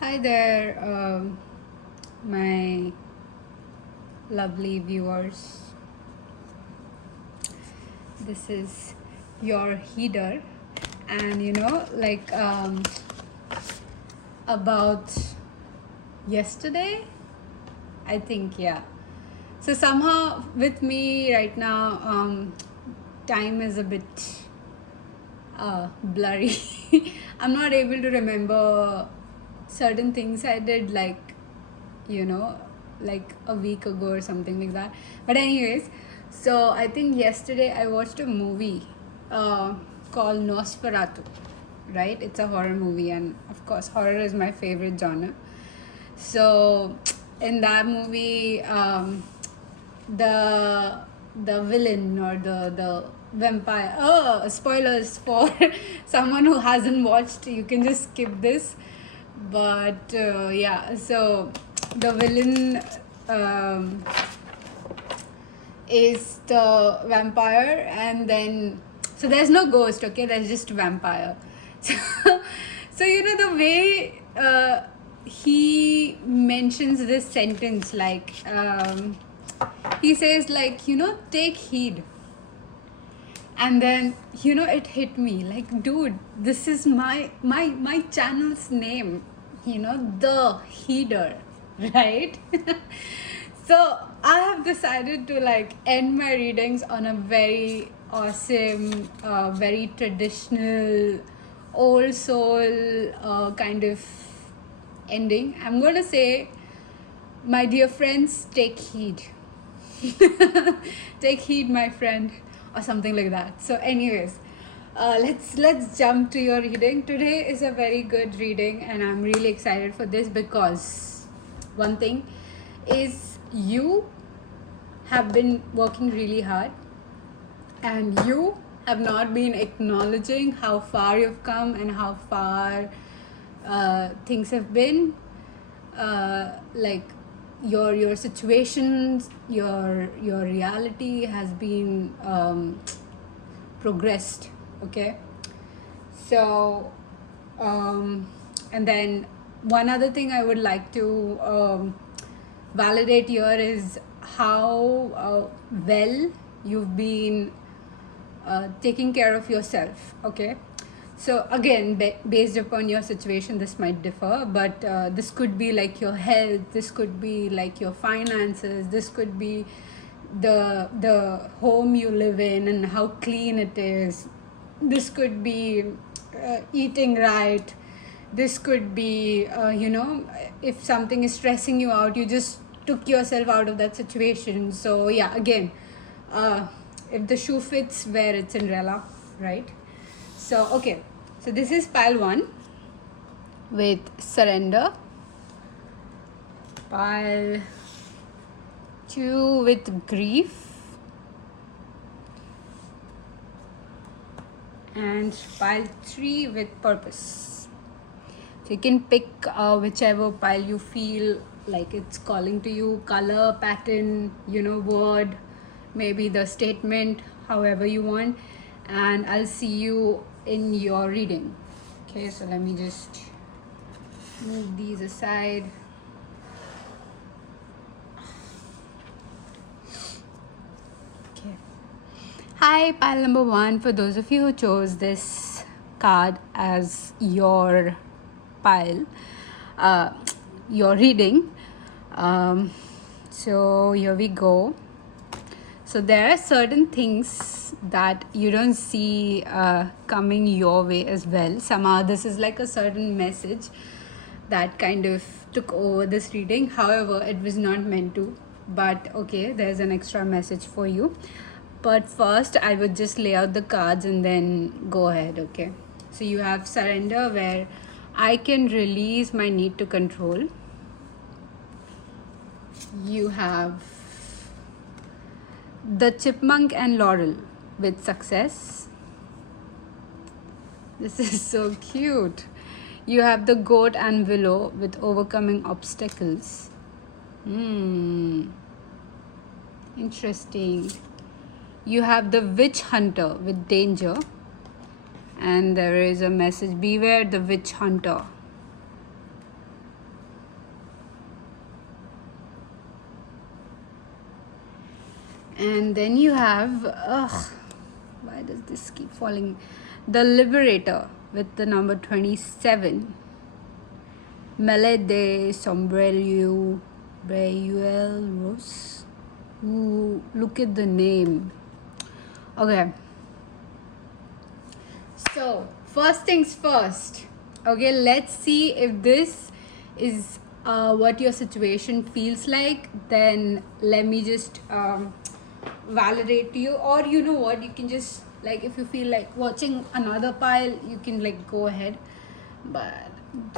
Hi there, my lovely viewers. This is your heater, and about yesterday, I think, yeah. So somehow with me right now, time is a bit blurry. I'm not able to remember certain things I did, you know like a week ago or something like that. But anyways, so I think yesterday I watched a movie uh, called Nosferatu. Right, it's a horror movie, and of course horror is my favorite genre. So in that movie, the villain, or the vampire, oh, spoilers for someone who hasn't watched, you can just skip this. But yeah, so the villain um, is the vampire, and then so there's no ghost, okay, there's just vampire. So, the way he mentions this sentence, he says, take heed. And then it hit me like, dude, this is my channel's name, the heater. Right. So I have decided to end my readings on a very awesome, very traditional, old soul kind of ending. I'm going to say, my dear friends, take heed. Take heed, my friend, or something like that. So anyways, let's jump to your reading. Today is a very good reading, and I'm really excited for this because one thing is, you have been working really hard, and you have not been acknowledging how far you've come and how far things have been. Like your situations, your reality has been progressed. Okay. So and then one other thing I would like to validate here is how well you've been taking care of yourself. Okay. So again, based upon your situation, this might differ, but this could be like your health, this could be like your finances, this could be the home you live in and how clean it is, this could be eating right, this could be if something is stressing you out, you just took yourself out of that situation. So yeah, again, uh, if the shoe fits, wear it, Cinderella, right? So okay, so this is pile 1 with surrender, pile 2 with grief, and pile 3 with purpose. So you can pick whichever pile you feel like it's calling to you, color, pattern, word, maybe the statement, however you want, and I'll see you in your reading. Okay, so let me just move these aside. Okay. Hi, pile number 1. For those of you who chose this card as your pile, your reading. So here we go. So there are certain things that you don't see coming your way as well. Somehow this is like a certain message that kind of took over this reading. However, it was not meant to. But okay, there's an extra message for you. But first, I would just lay out the cards and then go ahead, okay? So you have surrender, where I can release my need to control. You have the chipmunk and laurel with success. This is so cute. You have the goat and willow with overcoming obstacles. Interesting. You have the witch hunter with danger, And there is a message, beware the witch hunter. And then you have, why does this keep falling? The Liberator with the number 27. Mele de Sombrero Rose. Ooh, look at the name. Okay. So, first things first. Okay, let's see if this is what your situation feels like. Then let me just validate you. Or you know what, you can just, like, if you feel like watching another pile, you can like go ahead. But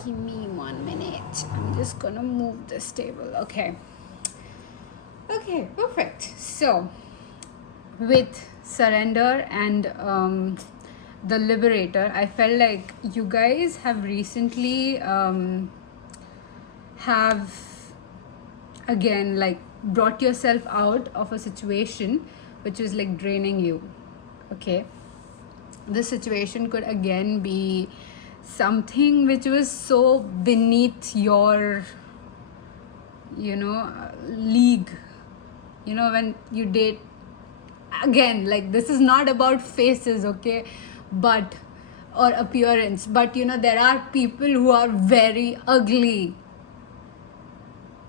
give me 1 minute. I'm just gonna move this table. Okay, perfect. So with Surrender and the Liberator, I felt like you guys have recently have again like brought yourself out of a situation which was like draining you. Okay, this situation could again be something which was so beneath your league. When you date, again, like, this is not about faces, okay, but or appearance, but there are people who are very ugly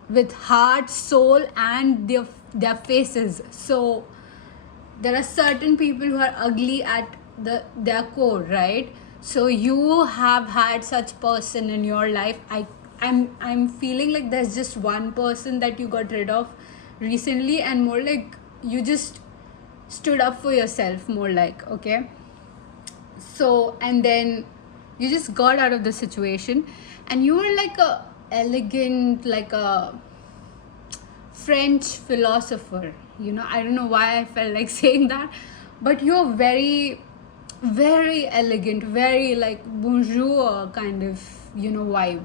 with heart, soul, and their faces. So there are certain people who are ugly at their core, right? So you have had such person in your life. I'm feeling like there's just one person that you got rid of recently, and more like you just stood up for yourself, more like, okay? So, and then you just got out of the situation, and you were like a elegant, like a French philosopher. I don't know why I felt like saying that, but you're very, very elegant, very like bonjour kind of, vibe.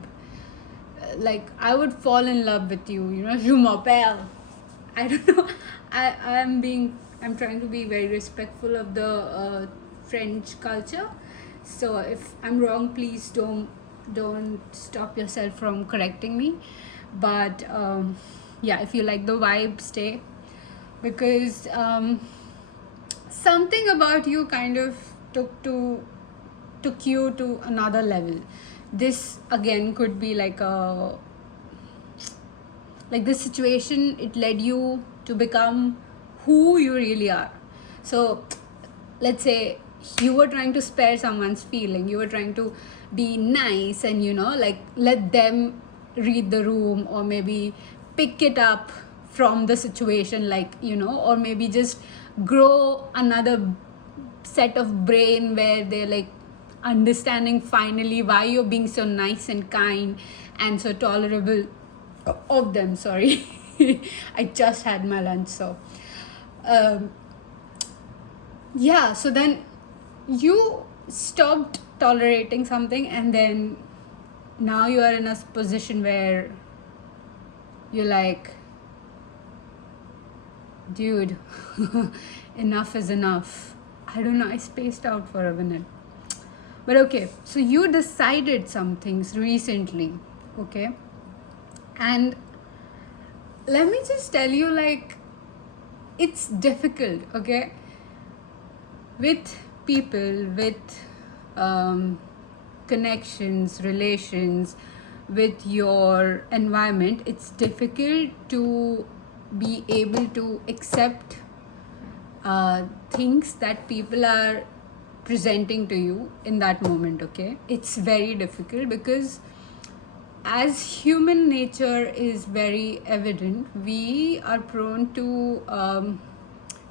Like, I would fall in love with you, je m'appelle. I don't know. I'm trying to be very respectful of the French culture. So if I'm wrong, please don't stop yourself from correcting me. But yeah, if you like the vibe, stay, because something about you kind of took you to another level. This again could be like this situation, it led you to become who you really are. So let's say you were trying to spare someone's feeling, you were trying to be nice and like let them read the room, or maybe pick it up from the situation, like or maybe just grow another set of brain where they're like understanding finally why you're being so nice and kind and so tolerable of them. Sorry. I just had my lunch. So yeah, so then you stopped tolerating something, and then now you are in a position where you're like, dude, enough is enough. I don't know, I spaced out for a minute. But okay, so you decided some things recently, okay? And let me just tell you, like, it's difficult, okay? With people, with connections, relations, with your environment, it's difficult to be able to accept things that people are presenting to you in that moment, okay? It's very difficult because as human nature is very evident, we are prone to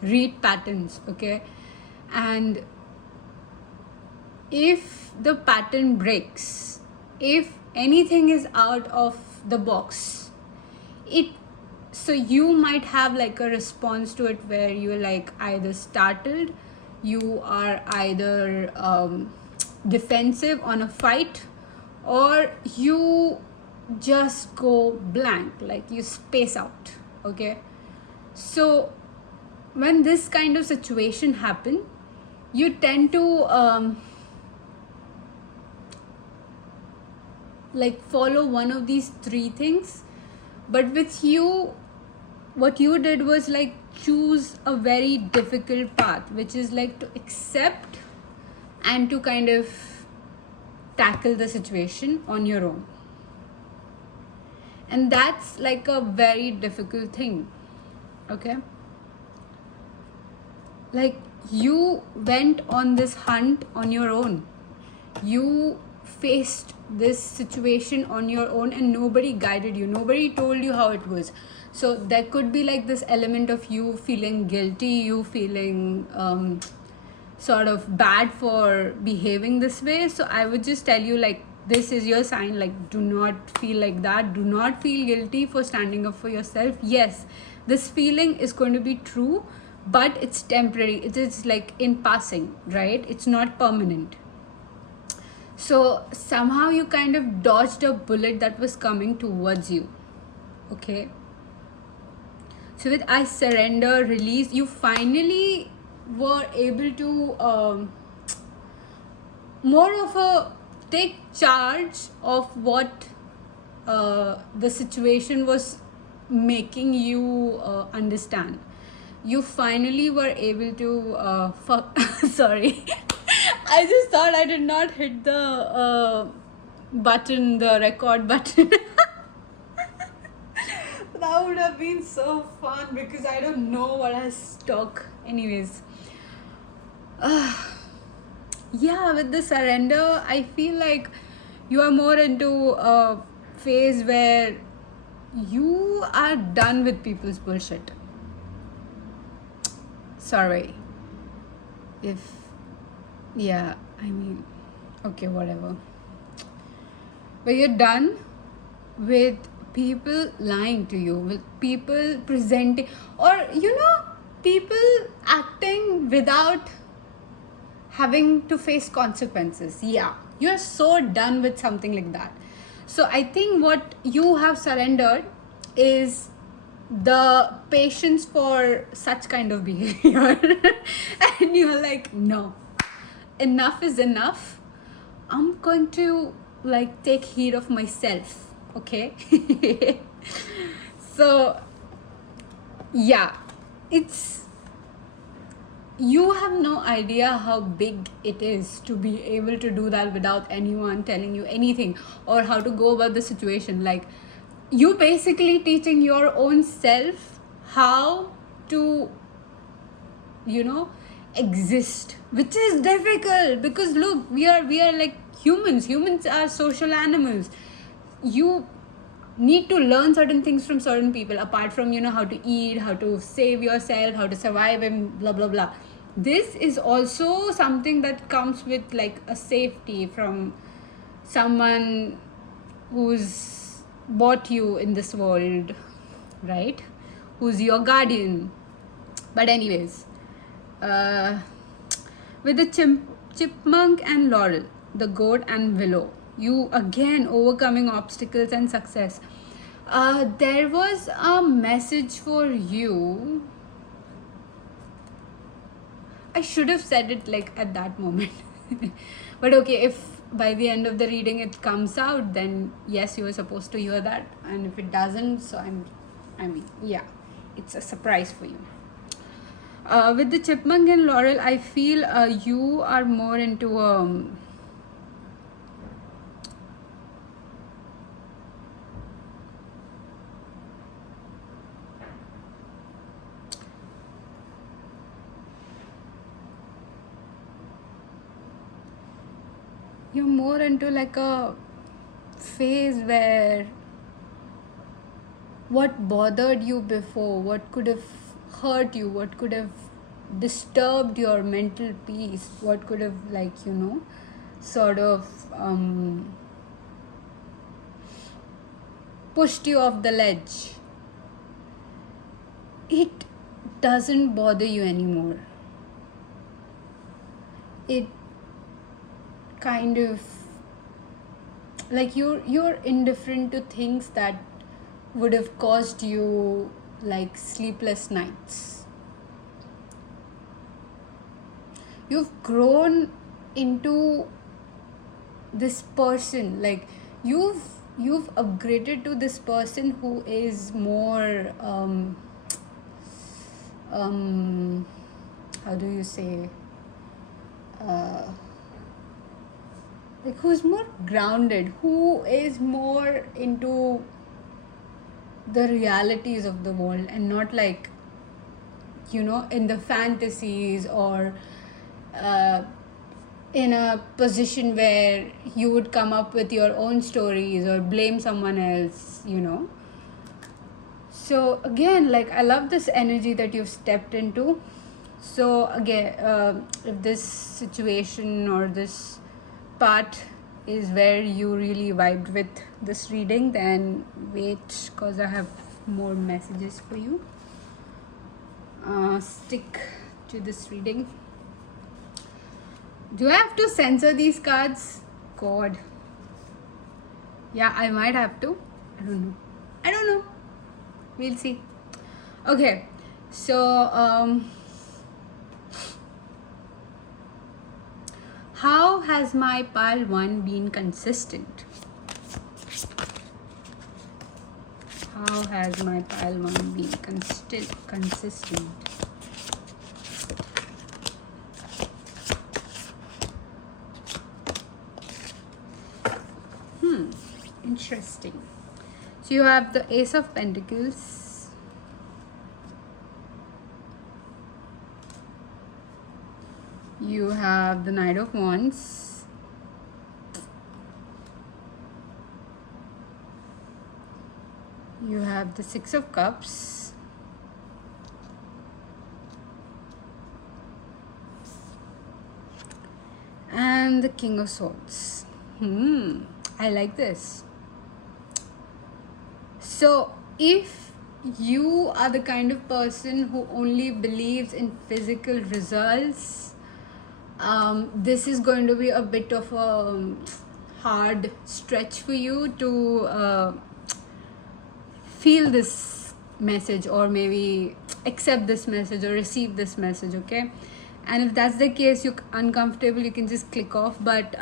read patterns, okay? And if the pattern breaks, if anything is out of the box, so you might have like a response to it where you're like either startled, you are either defensive on a fight, or you just go blank, like you space out, okay? So when this kind of situation happen, you tend to like follow one of these three things. But with you, what you did was like choose a very difficult path, which is like to accept and to kind of tackle the situation on your own. And that's like a very difficult thing. Okay, like you went on this hunt on your own, you faced this situation on your own, and nobody guided you, nobody told you how it was. So there could be like this element of you feeling guilty, you feeling sort of bad for behaving this way. So I would just tell you, like, this is your sign. Like, do not feel like that, do not feel guilty for standing up for yourself. Yes, this feeling is going to be true, but it's temporary, it is like in passing, right? It's not permanent. So somehow you kind of dodged a bullet that was coming towards you. Okay, so with I surrender, release, you finally were able to more of a take charge of what the situation was making you understand. You finally were able to sorry. I just thought I did not hit the button, the record button. That would have been so fun because I don't know what I stuck. Anyways, yeah, with the surrender, I feel like you are more into a phase where you are done with people's bullshit. Sorry if, yeah, I mean, okay, whatever. But you're done with people lying to you, with people presenting, or people acting without having to face consequences. Yeah, you're so done with something like that. So I think what you have surrendered is the patience for such kind of behavior. And you're like, no, enough is enough. I'm going to like take heed of myself. Okay. So yeah, it's, you have no idea how big it is to be able to do that without anyone telling you anything, or how to go about the situation. Like, you basically teaching your own self how to exist, which is difficult because look, we are like humans are social animals. You need to learn certain things from certain people, apart from how to eat, how to save yourself, how to survive, and blah blah blah. This is also something that comes with like a safety from someone who's brought you in this world, right? Who's your guardian. But anyways, uh, with the chipmunk and laurel, the goat and willow, you again overcoming obstacles and success. There was a message for you. I should have said it like at that moment. But okay, if by the end of the reading it comes out, then yes, you were supposed to hear that. And if it doesn't, so I mean, yeah, it's a surprise for you. With the chipmunk and laurel, I feel you are more into you're more into like a phase where what bothered you before, what could have hurt you, what could have disturbed your mental peace, what could have like sort of pushed you off the ledge, it doesn't bother you anymore. It kind of like you're indifferent to things that would have caused you like sleepless nights. You've grown into this person, like you've you've upgraded to this person who is more um how do you say, uh like, who's more grounded, who is more into the realities of the world, and not like, in the fantasies, or uh, in a position where you would come up with your own stories or blame someone else. So again, like, I love this energy that you've stepped into. So again, if this situation or this part is where you really vibed with this reading, then wait, because I have more messages for you. Stick to this reading. Do I have to censor these cards? God. Yeah, I might have to. I don't know. We'll see. Okay. So, how has my pile 1 been consistent? How has my pile 1 been consistent? Interesting. So you have the Ace of Pentacles, you have the Knight of Wands, you have the Six of Cups, and the King of Swords. I like this. So if you are the kind of person who only believes in physical results, this is going to be a bit of a hard stretch for you to feel this message, or maybe accept this message or receive this message, okay? And if that's the case, you're uncomfortable, you can just click off. But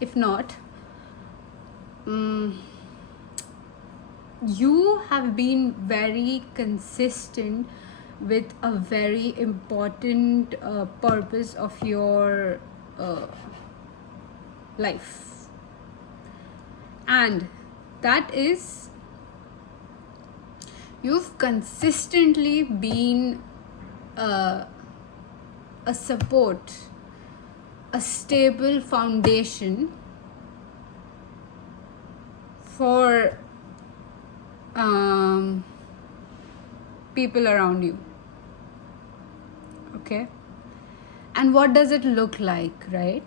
if not, you have been very consistent with a very important purpose of your life, and that is, you've consistently been a support, a stable foundation for people around you, okay? And what does it look like, right?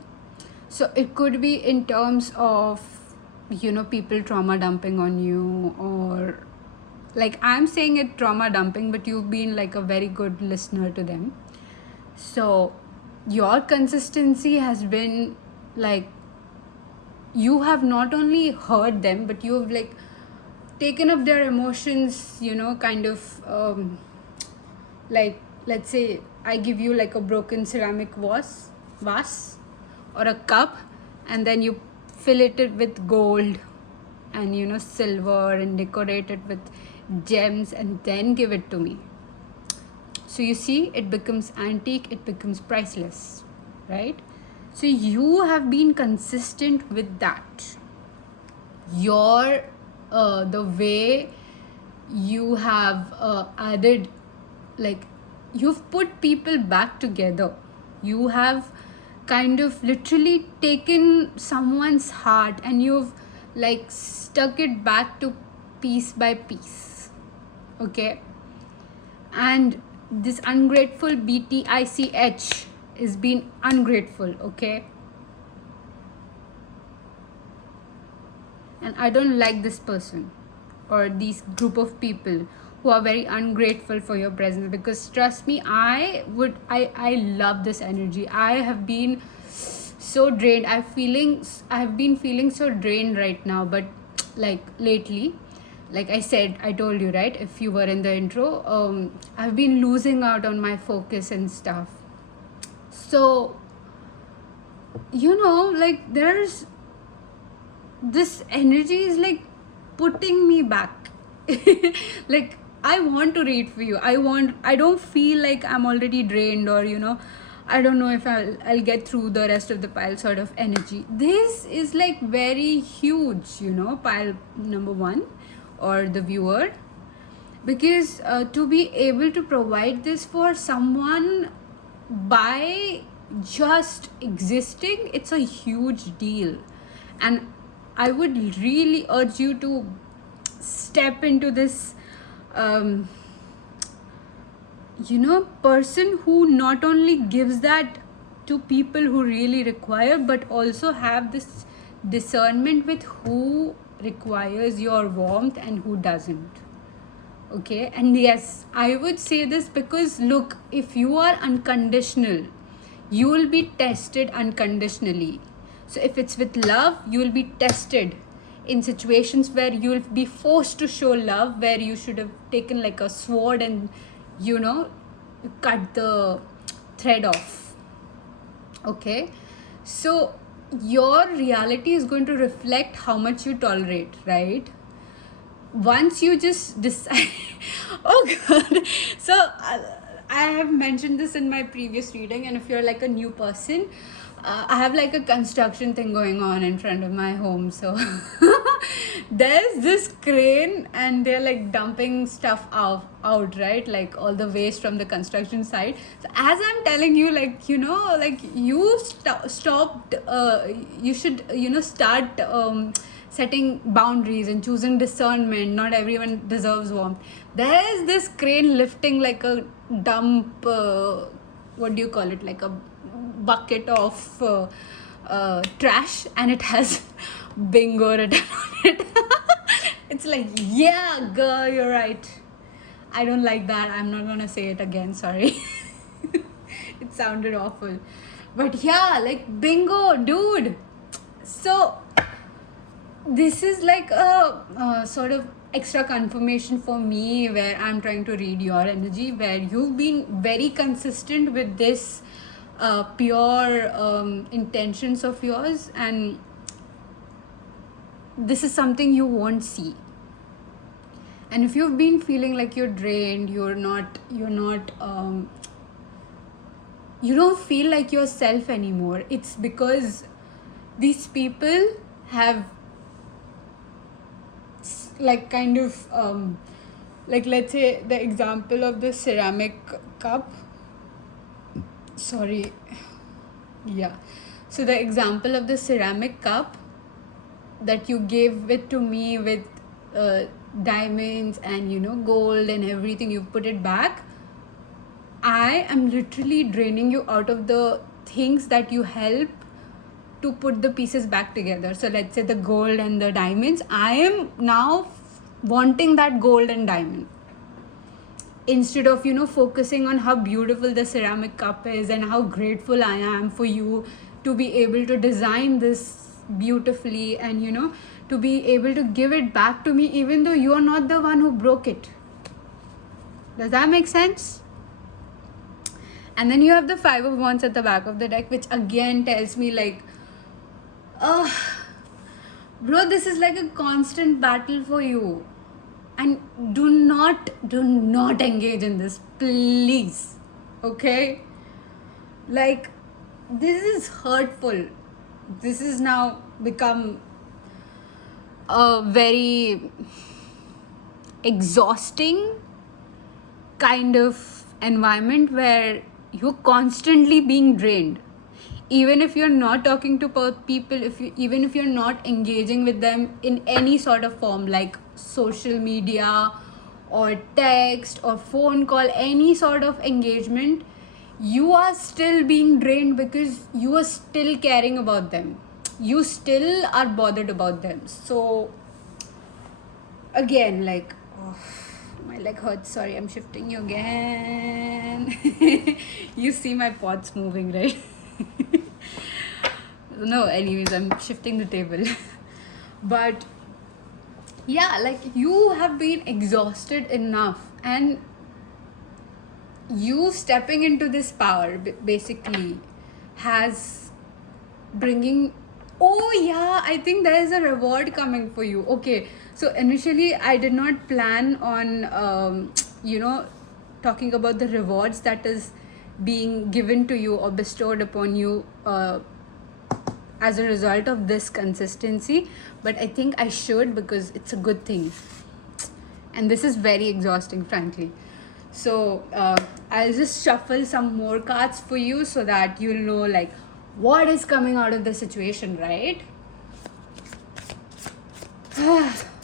So it could be in terms of, people trauma dumping on you, or like, I'm saying it trauma dumping, but you've been like a very good listener to them. So your consistency has been like, you have not only heard them, but you've like taken up their emotions, kind of like, let's say I give you like a broken ceramic vase or a cup, and then you fill it with gold and silver, and decorate it with gems, and then give it to me. So you see, it becomes antique, it becomes priceless, right? So you have been consistent with that. Your the way you have added, like, you've put people back together. You have kind of literally taken someone's heart, and you've like stuck it back to piece by piece, okay? And this ungrateful BTICH is being ungrateful, okay? And I don't like this person or these group of people who are very ungrateful for your presence, because trust me, I love this energy. I have been so drained. I've been feeling so drained right now, but like lately, like I told you, right, if you were in the intro, I've been losing out on my focus and stuff. So like, this energy is like putting me back. Like, I want to read for you. I don't feel like I'm already drained, or I don't know if I'll get through the rest of the pile sort of energy. This is like very huge, pile number 1 or the viewer, because to be able to provide this for someone by just existing, it's a huge deal. And I would really urge you to step into this person who not only gives that to people who really require, but also have this discernment with who requires your warmth and who doesn't. Okay, and yes, I would say this because look, if you are unconditional, you will be tested unconditionally. So if it's with love, you will be tested in situations where you will be forced to show love, where you should have taken like a sword and cut the thread off. Okay, so your reality is going to reflect how much you tolerate, right? Once you just decide oh god, so I have mentioned this in my previous reading, and if you're like a new person, I have like a construction thing going on in front of my home. So there's this crane and they're like dumping stuff out, right? Like all the waste from the construction site. So as I'm telling you, like like you stopped you should start setting boundaries and choosing discernment. Not everyone deserves warmth. There's this crane lifting like a dump, what do you call it, like a bucket of trash, and it has bingo written on it. It's like, yeah girl, you're right. I don't like that. I'm not gonna say it again, sorry. It sounded awful, but yeah, like bingo dude. So this is like a sort of extra confirmation for me, where I'm trying to read your energy, where you've been very consistent with this pure intentions of yours, and this is something you won't see. And if you've been feeling like you're drained, you're not you don't feel like yourself anymore, it's because these people have like kind of like, let's say the example of the ceramic cup. Sorry. Yeah. So the example of the ceramic cup that you gave it to me with diamonds and gold and everything, you put it back. I am literally draining you out of the things that you help to put the pieces back together. So let's say the gold and the diamonds, I am now wanting that gold and diamond, instead of focusing on how beautiful the ceramic cup is and how grateful I am for you to be able to design this beautifully, and to be able to give it back to me even though you are not the one who broke it. Does that make sense? And then you have the 5 of Wands at the back of the deck, which again tells me like, bro, this is like a constant battle for you, and do not engage in this, please. Okay, like this is hurtful. This is now become a very exhausting kind of environment where you're constantly being drained. Even if you're not talking to people, even if you're not engaging with them in any sort of form, like social media or text or phone call, any sort of engagement, you are still being drained because you are still caring about them. You still are bothered about them. So again, like, my leg hurts. Sorry, I'm shifting you again. You see my pots moving, right? No, anyways, I'm shifting the table. But yeah, like you have been exhausted enough, and you stepping into this power basically has bringing Oh yeah, I think there is a reward coming for you. Okay, so initially I did not plan on you know, talking about the rewards that is being given to you or bestowed upon you as a result of this consistency, but I think I should, because it's a good thing, and this is very exhausting, frankly. So I'll just shuffle some more cards for you so that you'll know like what is coming out of the situation, right?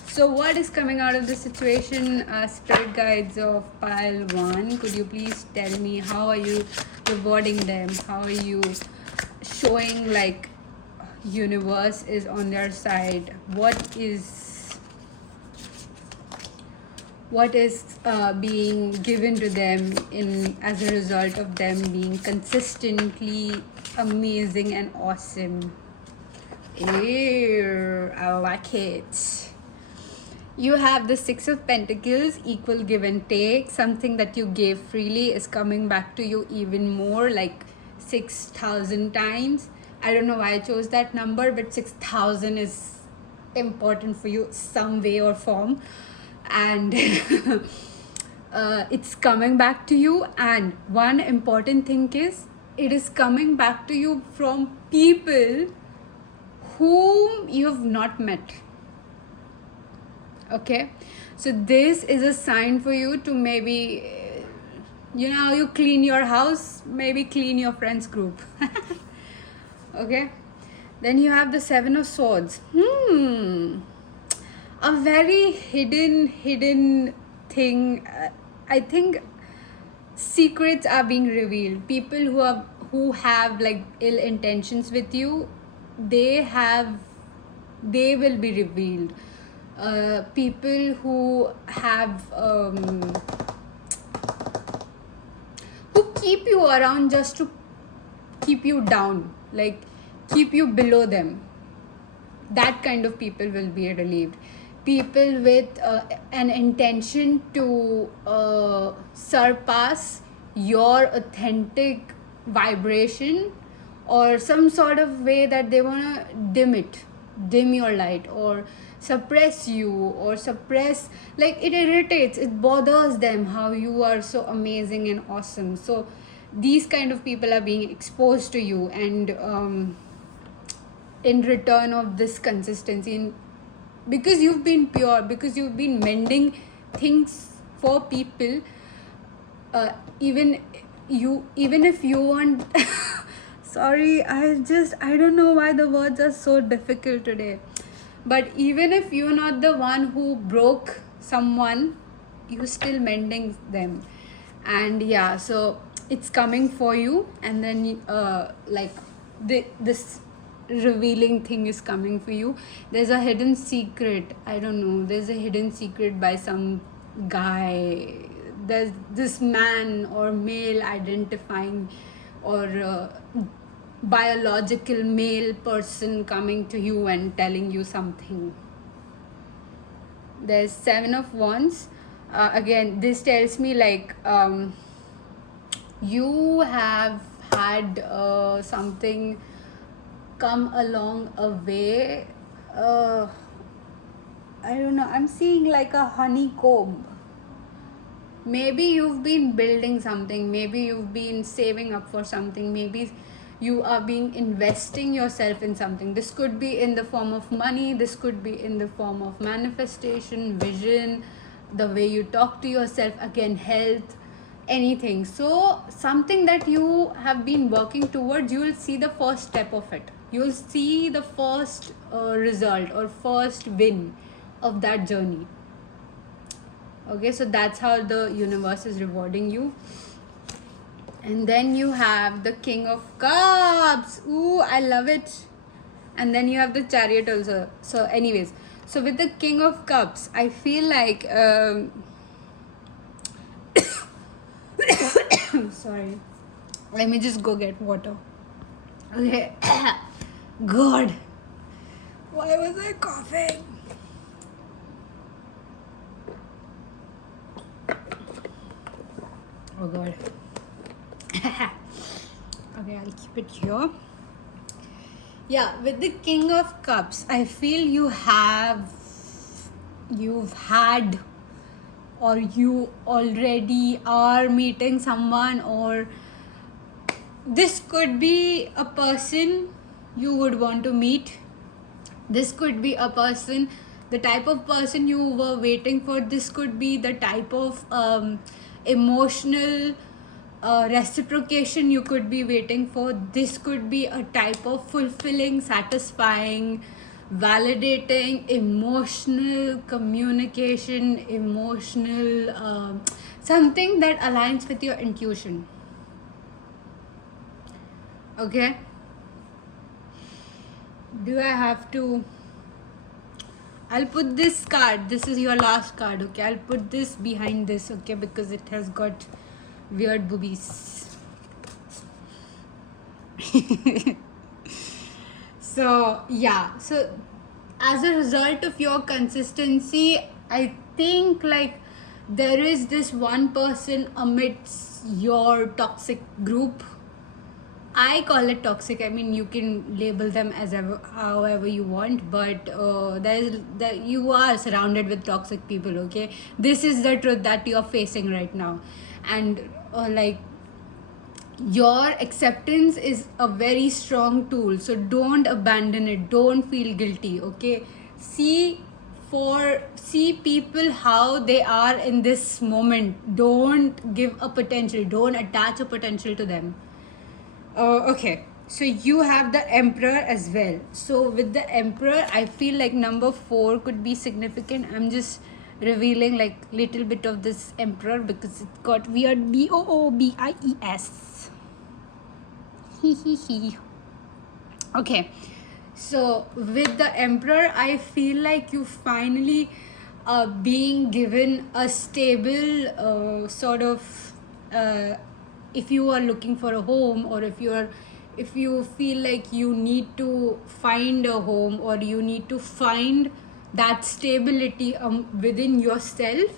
So what is coming out of the situation? Spirit guides of pile 1, could you please tell me how are you rewarding them? How are you showing like universe is on their side? What is being given to them in as a result of them being consistently amazing and awesome? Ew, I like it. You have the 6 of Pentacles, equal give and take. Something that you gave freely is coming back to you even more, like 6,000 times. I don't know why I chose that number, but 6,000 is important for you some way or form. And it's coming back to you. And one important thing is, it is coming back to you from people whom you have not met. Okay, so this is a sign for you to maybe, you know, you clean your house, maybe clean your friends group. Okay, then you have the 7 of Swords. A very hidden thing. I think secrets are being revealed. People who have like ill intentions with you, they will be revealed. People who have who keep you around just to keep you down, like keep you below them, that kind of people will be relieved. People with an intention to surpass your authentic vibration, or some sort of way that they want to dim your light, or suppress you, or suppress, like it irritates, it bothers them how you are so amazing and awesome. So these kind of people are being exposed to you, and in return of this consistency, because you've been pure, because you've been mending things for people, even if you want sorry, I don't know why the words are so difficult today, but even if you're not the one who broke someone, you're still mending them. And yeah, so it's coming for you, and then like this revealing thing is coming for you. There's a hidden secret, I don't know, there's a hidden secret by some guy. There's this man or male identifying, or biological male person coming to you and telling you something. There's 7 of Wands. Again, this tells me like you have had something come along a way. I don't know, I'm seeing like a honeycomb. Maybe you've been building something, maybe you've been saving up for something, maybe you are being investing yourself in something. This could be in the form of money, this could be in the form of manifestation, vision, the way you talk to yourself, again, health, anything. So something that you have been working towards, you will see the first step of it, you will see the first result or first win of that journey. Okay, so that's how the universe is rewarding you. And then you have the King of Cups. Ooh, I love it. And then you have the Chariot also. So anyways, so with the King of Cups, I feel like sorry, let me just go get water. Okay. God, why was I coughing? Oh God. Okay, I'll keep it here. Yeah, with the King of Cups, I feel you've had, or you already are meeting someone, or this could be a person you would want to meet. This could be a person, the type of person you were waiting for. This could be the type of emotional reciprocation you could be waiting for. This could be a type of fulfilling, satisfying, validating, emotional communication, emotional something that aligns with your intuition. Okay, do I have to? I'll put this card. This is your last card, okay? I'll put this behind this, okay? Because it has got weird boobies. So, yeah. So, as a result of your consistency, I think like there is this one person amidst your toxic group. I call it toxic. I mean, you can label them as however you want, but that you are surrounded with toxic people. Okay, this is the truth that you are facing right now, and like your acceptance is a very strong tool. So don't abandon it. Don't feel guilty. Okay, see see people how they are in this moment. Don't give a potential. Don't attach a potential to them. Okay, so you have the Emperor as well. So with the Emperor, I feel like number 4 could be significant. I'm just revealing like little bit of this Emperor because it got weird BOOBIES. Hee hee hee. Okay, so with the Emperor, I feel like you finally being given a stable sort of if you are looking for a home, or if you feel like you need to find a home, or you need to find that stability within yourself,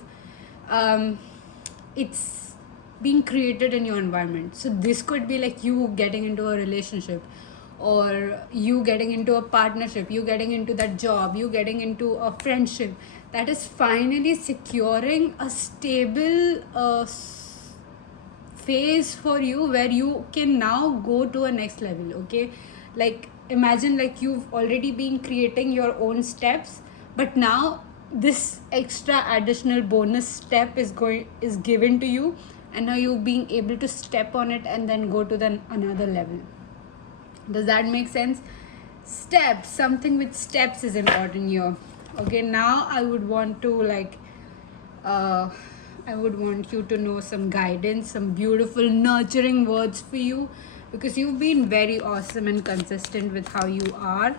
it's being created in your environment. So this could be like you getting into a relationship, or you getting into a partnership, you getting into that job, you getting into a friendship that is finally securing a stable phase for you, where you can now go to a next level. Okay, like imagine like you've already been creating your own steps, but now this extra additional bonus step is given to you, and now you being able to step on it and then go to the another level. Does that make sense? Steps, something with steps is important here. Okay, now I would want to like I would want you to know some guidance, some beautiful nurturing words for you, because you've been very awesome and consistent with how you are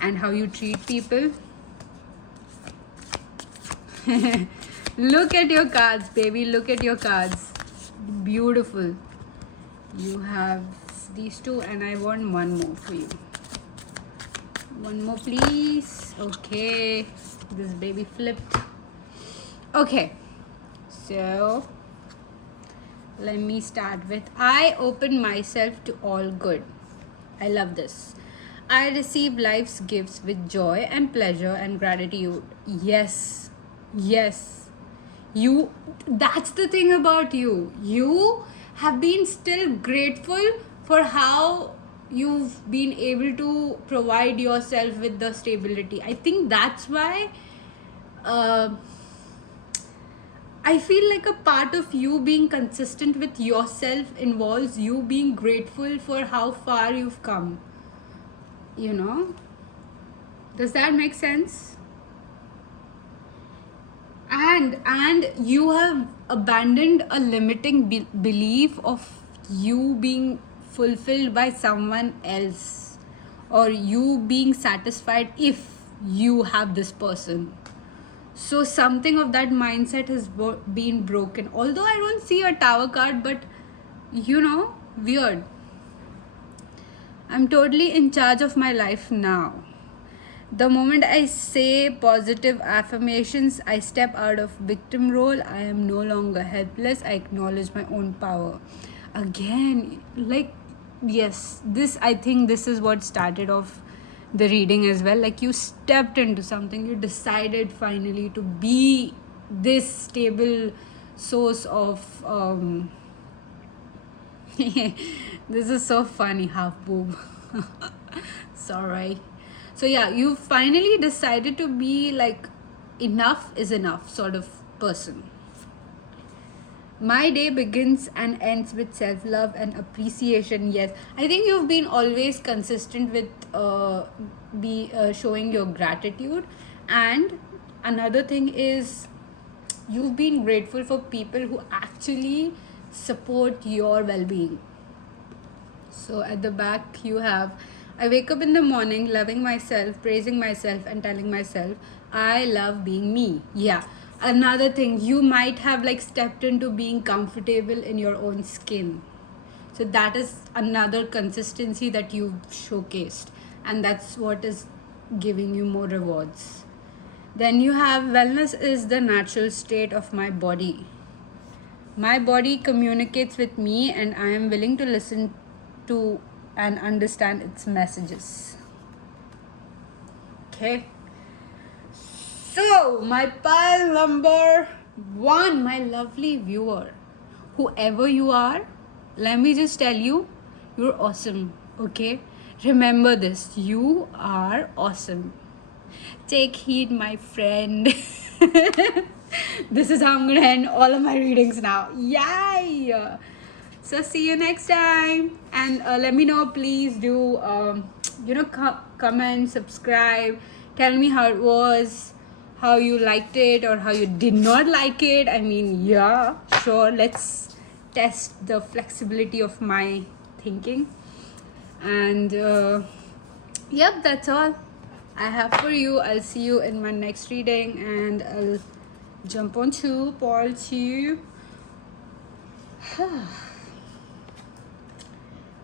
and how you treat people. Look at your cards, baby. Look at your cards. Beautiful. You have these two, and I want one more for you. One more, please. Okay. This baby flipped. Okay. So, let me start with I open myself to all good. I love this. I receive life's gifts with joy and pleasure and gratitude. Yes. Yes. You, that's the thing about you. You have been still grateful for how you've been able to provide yourself with the stability. I think that's why I feel like a part of you being consistent with yourself involves you being grateful for how far you've come. You know? Does that make sense? And you have abandoned a limiting belief of you being fulfilled by someone else, or you being satisfied if you have this person. So something of that mindset has been broken. Although I don't see a Tower card, but weird. I'm totally in charge of my life now. The moment I say positive affirmations, I step out of victim role. I am no longer helpless. I acknowledge my own power. Again, like yes, this, I think this is what started off the reading as well. Like, you stepped into something, you decided finally to be this stable source of this is so funny, half boob. Sorry. So yeah, you finally decided to be like, enough is enough sort of person. My day begins and ends with self-love and appreciation. Yes, I think you've been always consistent with be showing your gratitude. And another thing is, you've been grateful for people who actually support your well-being. So at the back you have, I wake up in the morning loving myself, praising myself, and telling myself I love being me. Yeah. Another thing, you might have like stepped into being comfortable in your own skin. So that is another consistency that you've showcased, and that's what is giving you more rewards. Then you have, wellness is the natural state of my body. My body communicates with me, and I am willing to listen to and understand its messages. Okay. So, my pile number 1, my lovely viewer, whoever you are, let me just tell you, you're awesome. Okay. Remember this, you are awesome. Take heed, my friend. This is how I'm gonna end all of my readings now. Yay! So see you next time, and let me know, please do comment, subscribe, tell me how it was, how you liked it or how you did not like it. I mean, yeah, sure, let's test the flexibility of my thinking. And yep, that's all I have for you. I'll see you in my next reading, and I'll jump on to part 2.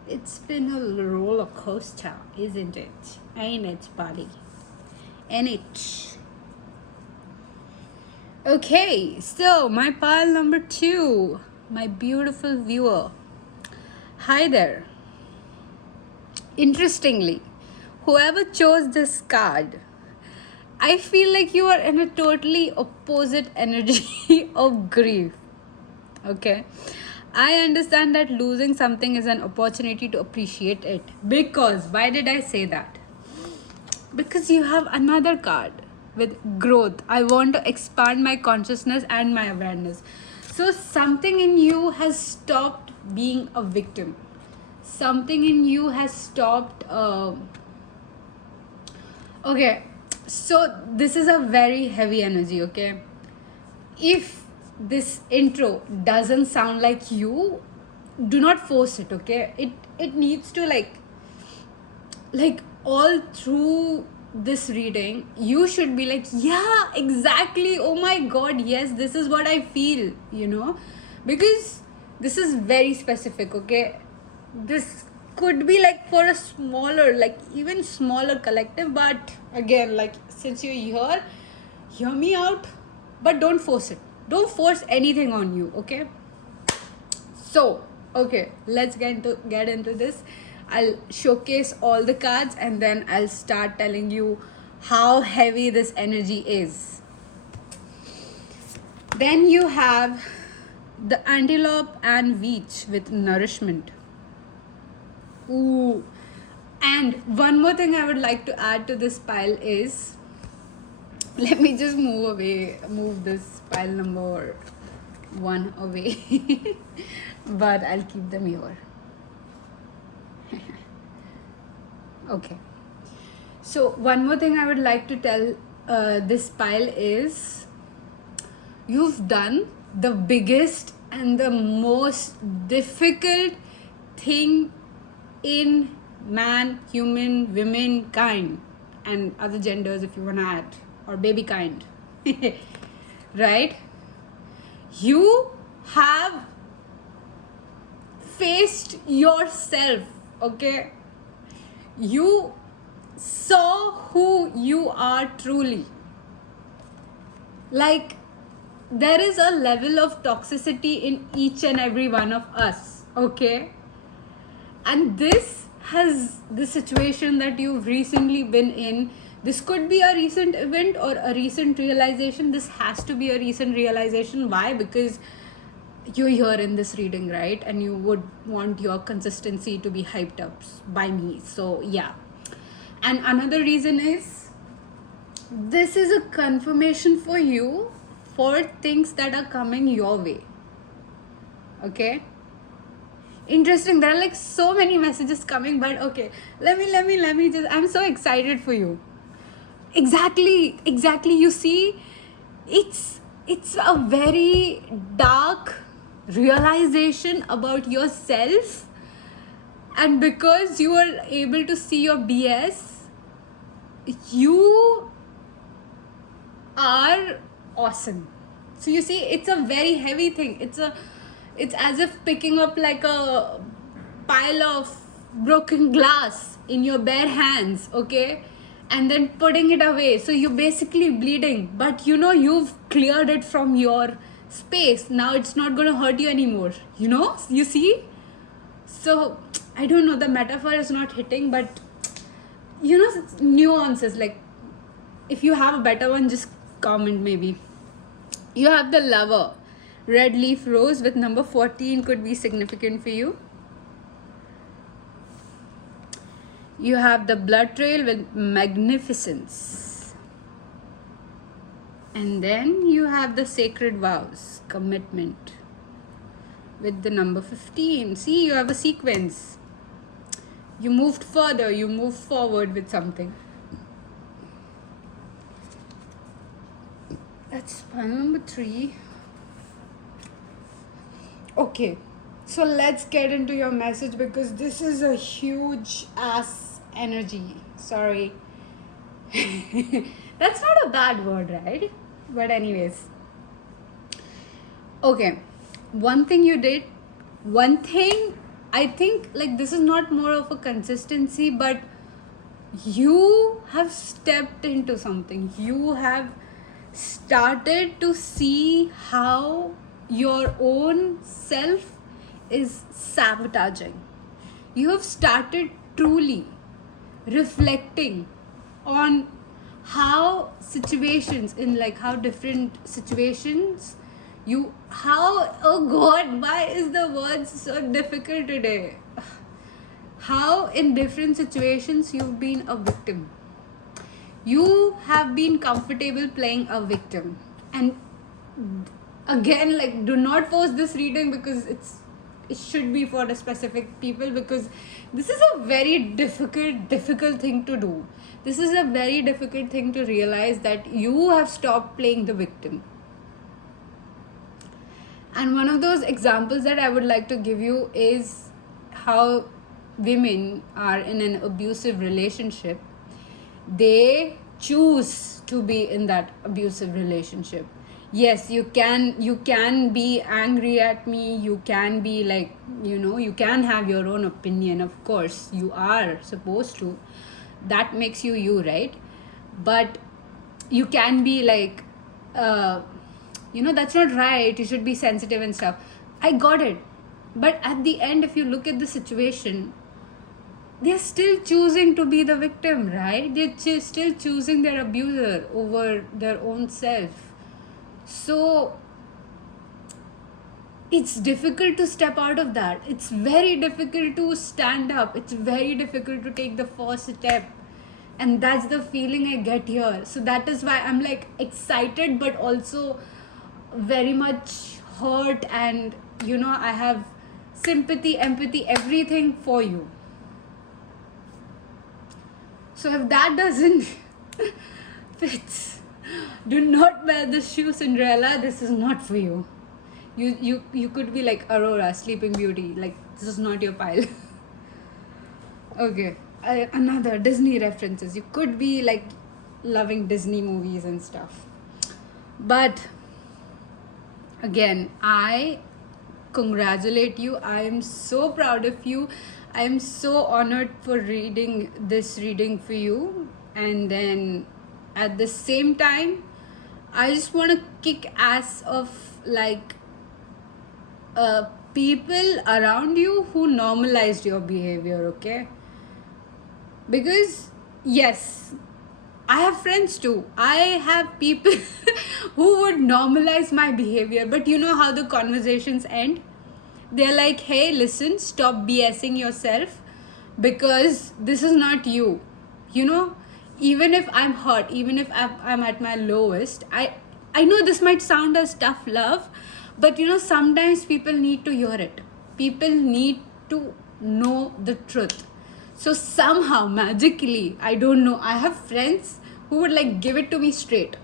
It's been a roller coaster, isn't it? Ain't it, buddy? Ain't it? Okay, so my pile number 2, my beautiful viewer. Hi there. Interestingly, whoever chose this card, I feel like you are in a totally opposite energy of grief. Okay. I understand that losing something is an opportunity to appreciate it. Because, why did I say that? Because you have another card with growth. I want to expand my consciousness and my awareness. So, something in you has stopped being a victim. Something in you has stopped. Okay, so this is a very heavy energy, okay? If this intro doesn't sound like you, do not force it, okay? It needs to like all through this reading you should be like, yeah, exactly, oh my god, yes, this is what I feel, because this is very specific, okay? This could be like for a smaller, like even smaller collective, but again, like, since you're here, hear me out, but don't force it. Don't force anything on you, okay? So, okay, let's get into this. I'll showcase all the cards, and then I'll start telling you how heavy this energy is. Then you have the antelope and veach with nourishment. Ooh. And one more thing I would like to add to this pile is, let me just move this pile number 1 away. But I'll keep them here. Okay. So one more thing I would like to tell this pile is, you've done the biggest and the most difficult thing in man, human, women kind, and other genders if you want to add, or baby kind. Right? You have faced yourself, okay? You saw who you are truly. Like, there is a level of toxicity in each and every one of us, okay? And the situation that you've recently been in, this could be a recent event or a recent realization. This has to be a recent realization. Why? Because you're here in this reading, right? And you would want your consistency to be hyped up by me. So yeah. And another reason is, this is a confirmation for you for things that are coming your way. Okay, interesting. There are like so many messages coming, but okay, let me just, I'm so excited for you. Exactly. You see, it's a very dark realization about yourself, and because you are able to see your BS, you are awesome. So you see, it's a very heavy thing. It's as if picking up like a pile of broken glass in your bare hands, okay, and then putting it away. So you're basically bleeding, but you've cleared it from your space. Now it's not going to hurt you anymore, you see. So I don't know, the metaphor is not hitting, but nuances. Like, if you have a better one, just comment maybe. You have the Lover. Red leaf rose with number 14 could be significant for you. You have the Blood Trail with Magnificence. And then you have the Sacred Vows, Commitment, with the number 15. See, you have a sequence. You moved further, you moved forward with something. That's pile number 3. Okay, so let's get into your message, because this is a huge ass energy. Sorry. That's not a bad word, right? But anyways. Okay, one thing I think, like, this is not more of a consistency, but you have stepped into something. You have started to see how your own self is sabotaging. You have started truly reflecting on how situations, in like how different situations oh god, why is the word so difficult today? How in different situations you've been a victim. You have been comfortable playing a victim. And again, like, do not force this reading, because it should be for a specific people, because this is a very difficult thing to do. This is a very difficult thing to realize, that you have stopped playing the victim. And one of those examples that I would like to give you is how women are in an abusive relationship. They choose to be in that abusive relationship. Yes, you can be angry at me, you can be like, you can have your own opinion, of course you are supposed to. That makes you, right? But you can be like, that's not right, you should be sensitive and stuff. I got it. But at the end, if you look at the situation, they're still choosing to be the victim, right? They're still choosing their abuser over their own self. So it's difficult to step out of that. It's very difficult to stand up. It's very difficult to take the first step. And that's the feeling I get here. So that is why I'm like excited, but also very much hurt. And I have sympathy, empathy, everything for you. So if that doesn't fit, do not wear this shoe, Cinderella. This is not for you. You could be like Aurora, Sleeping Beauty. Like, this is not your pile. Okay, another Disney references. You could be like loving Disney movies and stuff. But again, I congratulate you. I am so proud of you. I am so honored for reading this reading for you. And then at the same time, I just want to kick ass of like people around you who normalized your behavior, okay? Because, yes, I have friends too. I have people who would normalize my behavior, but you know how the conversations end? They're like, hey, listen, stop BSing yourself because this is not you. You know, even if I'm hurt, even if I'm at my lowest, I know this might sound as tough love, but you know, sometimes people need to hear it. People need to know the truth. So somehow, magically, I don't know, I have friends who would like give it to me straight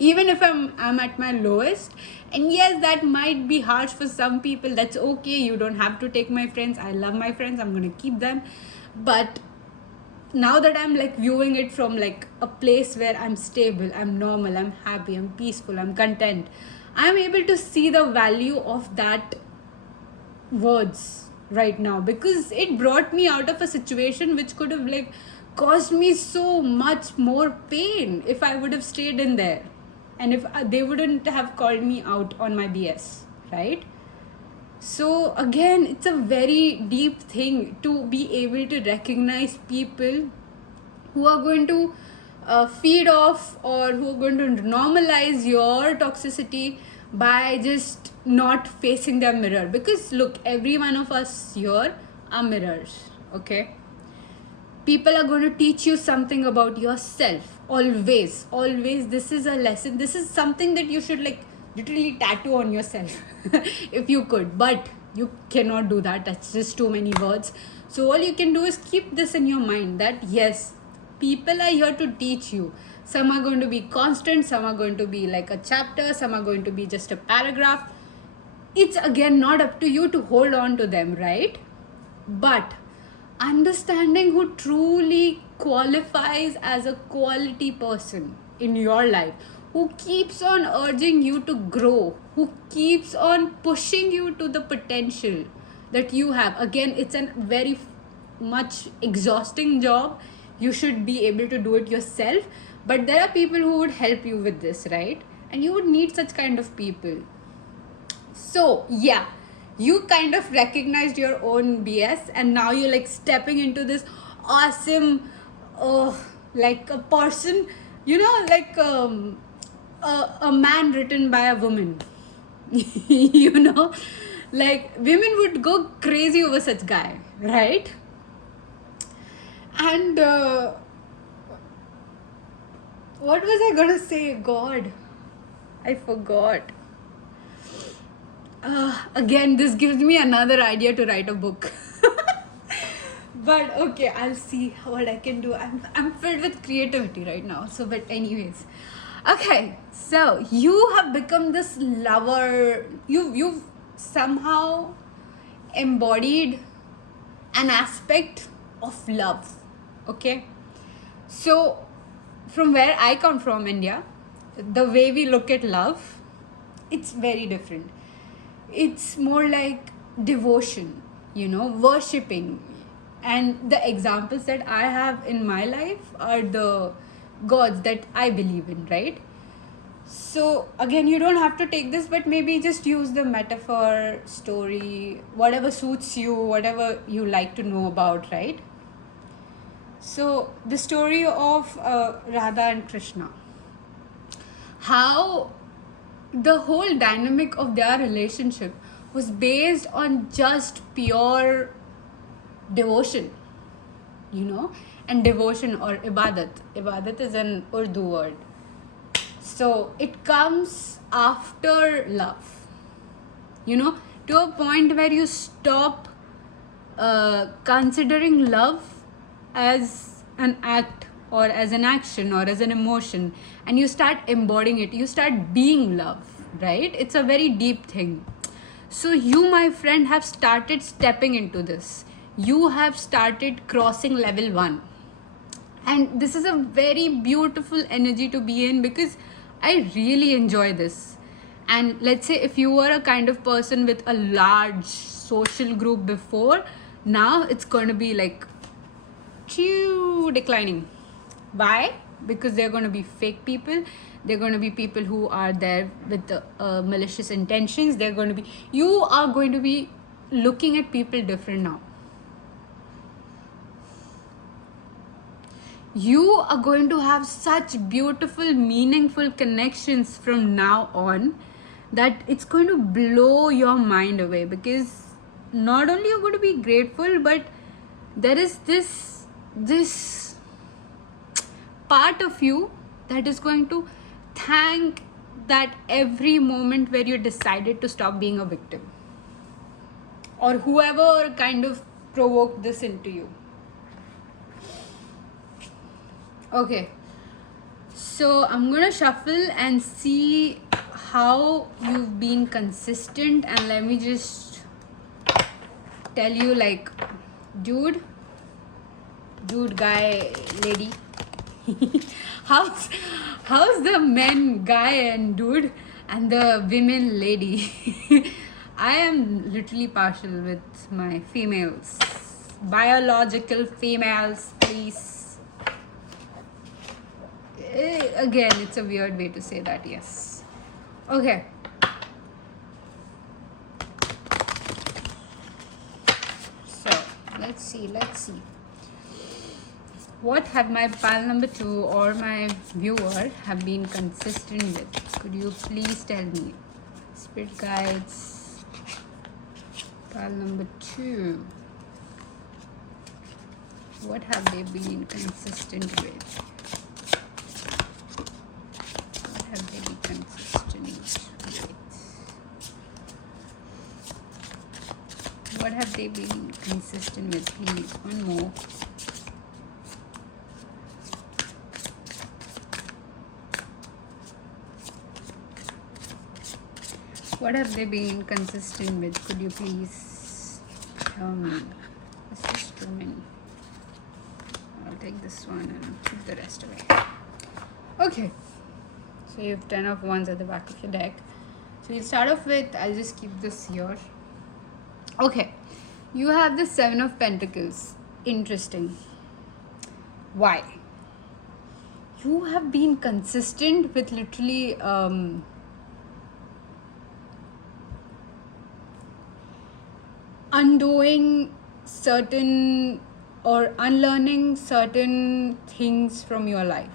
even if I'm at my lowest. And yes, that might be harsh for some people. That's okay, you don't have to take my friends. I love my friends, I'm going to keep them. But now that I'm like viewing it from like a place where I'm stable, I'm normal, I'm happy, I'm peaceful, I'm content, I'm able to see the value of that words right now, because it brought me out of a situation which could have like caused me so much more pain if I would have stayed in there, and if they wouldn't have called me out on my BS, right? So again, it's a very deep thing to be able to recognize people who are going to feed off or who are going to normalize your toxicity by just not facing their mirror. Because look, every one of us here are mirrors, okay? People are going to teach you something about yourself, always. This is a lesson, this is something that you should like literally tattoo on yourself if you could, but you cannot do that. That's just too many words. So all you can do is keep this in your mind, that yes, people are here to teach you. Some are going to be constant, some are going to be like a chapter, some are going to be just a paragraph. It's again not up to you to hold on to them, right? But understanding who truly qualifies as a quality person in your life, who keeps on urging you to grow, who keeps on pushing you to the potential that you have. Again, it's a very much exhausting job. You should be able to do it yourself, but there are people who would help you with this, right? And you would need such kind of people. So, yeah, you kind of recognized your own BS, and now you're like stepping into this awesome, like a person, you know, like a man written by a woman. You know, like women would go crazy over such guy, right? And what was I gonna say? God, I forgot. Again, this gives me another idea to write a book. But okay, I'll see what I can do. I'm filled with creativity right now. So, but anyways, okay. So you have become this lover. You've somehow embodied an aspect of love. Okay. So from where I come from, India, the way we look at love, it's very different. It's more like devotion, you know, worshipping. And the examples that I have in my life are the gods that I believe in, right? So again, you don't have to take this, but maybe just use the metaphor, story, whatever suits you, whatever you like to know about, right? So the story of Radha and Krishna, how the whole dynamic of their relationship was based on just pure devotion, you know. And devotion, or ibadat is an Urdu word, so it comes after love, you know, to a point where you stop considering love as an act or as an action or as an emotion, and you start embodying it, you start being love, right? It's a very deep thing. So you, my friend, have started stepping into this. You have started crossing level 1, and this is a very beautiful energy to be in, because I really enjoy this. And let's say if you were a kind of person with a large social group before, now it's going to be like declining. Why? because they're going to be fake people. They're going to be people who are there with malicious intentions. You are going to be looking at people different now. You are going to have such beautiful, meaningful connections from now on that it's going to blow your mind away, because not only you're going to be grateful, but there is this part of you that is going to thank that every moment where you decided to stop being a victim, or whoever kind of provoked this into you. Okay, so I'm gonna shuffle and see how you've been consistent, and let me just tell you, like, dude, guy, lady, how's the men, guy and dude, and the women, lady. I am literally partial with my females, biological females, please. Again, it's a weird way to say that, yes. Okay. So, let's see. What have my pal number 2 or my viewer have been consistent with? Could you please tell me? Spirit guides, pal number 2. What have they been consistent with? What have they been consistent with? What have they been consistent with? Please, one more. What have they been consistent with? Could you please tell me? It's just too many. I'll take this one and keep the rest away. Okay. So you have 10 of wands at the back of your deck. So you'll start off with, I'll just keep this here. Okay. You have the 7 of Pentacles. Interesting. Why? You have been consistent with literally undoing certain or unlearning certain things from your life,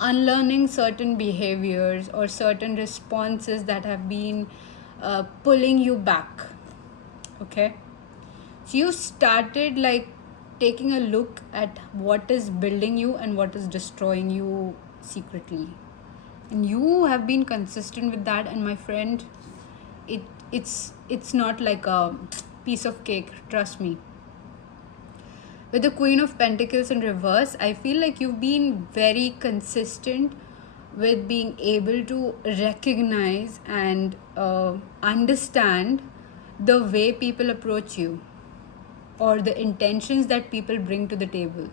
unlearning certain behaviors or certain responses that have been pulling you back. Okay, so you started like taking a look at what is building you and what is destroying you secretly, and you have been consistent with that. And my friend, it's not like a piece of cake, trust me. With the Queen of Pentacles in reverse, I feel like you've been very consistent with being able to recognize and understand the way people approach you or the intentions that people bring to the table.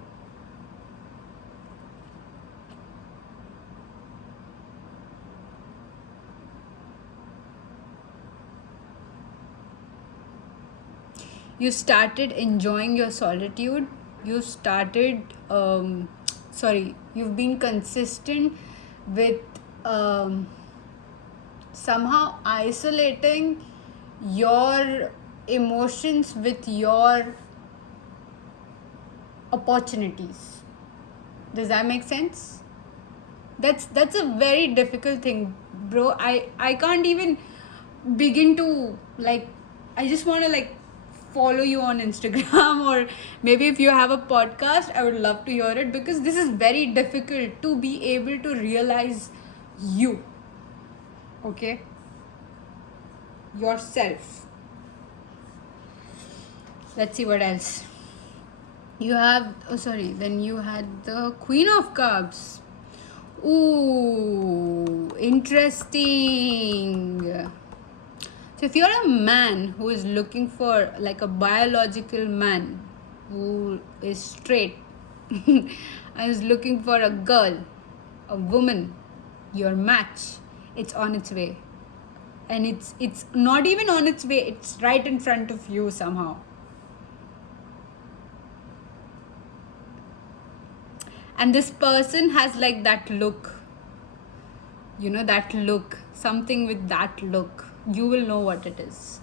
You started enjoying your solitude. You started you've been consistent with somehow isolating your emotions with your opportunities. Does that make sense? That's a very difficult thing, bro. I can't even begin to, like, I just want to like follow you on Instagram, or maybe if you have a podcast, I would love to hear it, because this is very difficult to be able to realize you. Okay? Yourself. Let's see what else. You have, then you had the Queen of Cups. Ooh, interesting. So if you're a man who is looking for like a biological man who is straight and is looking for a girl, a woman, your match, it's on its way. And it's not even on its way, it's right in front of you somehow. and this person has like that look, that look, something with that look, you will know what it is.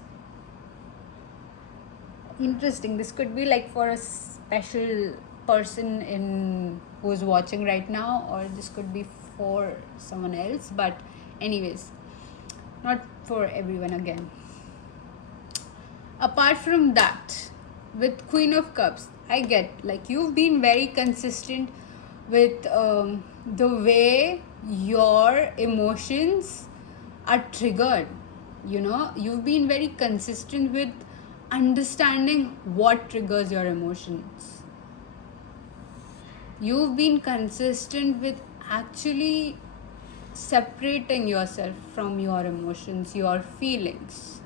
Interesting. This could be like for a special person in who's watching right now, or this could be for someone else, but anyways, not for everyone again. Apart from that, with Queen of Cups, I get like you've been very consistent with the way your emotions are triggered. You've been very consistent with understanding what triggers your emotions. You've been consistent with actually separating yourself from your emotions, your feelings,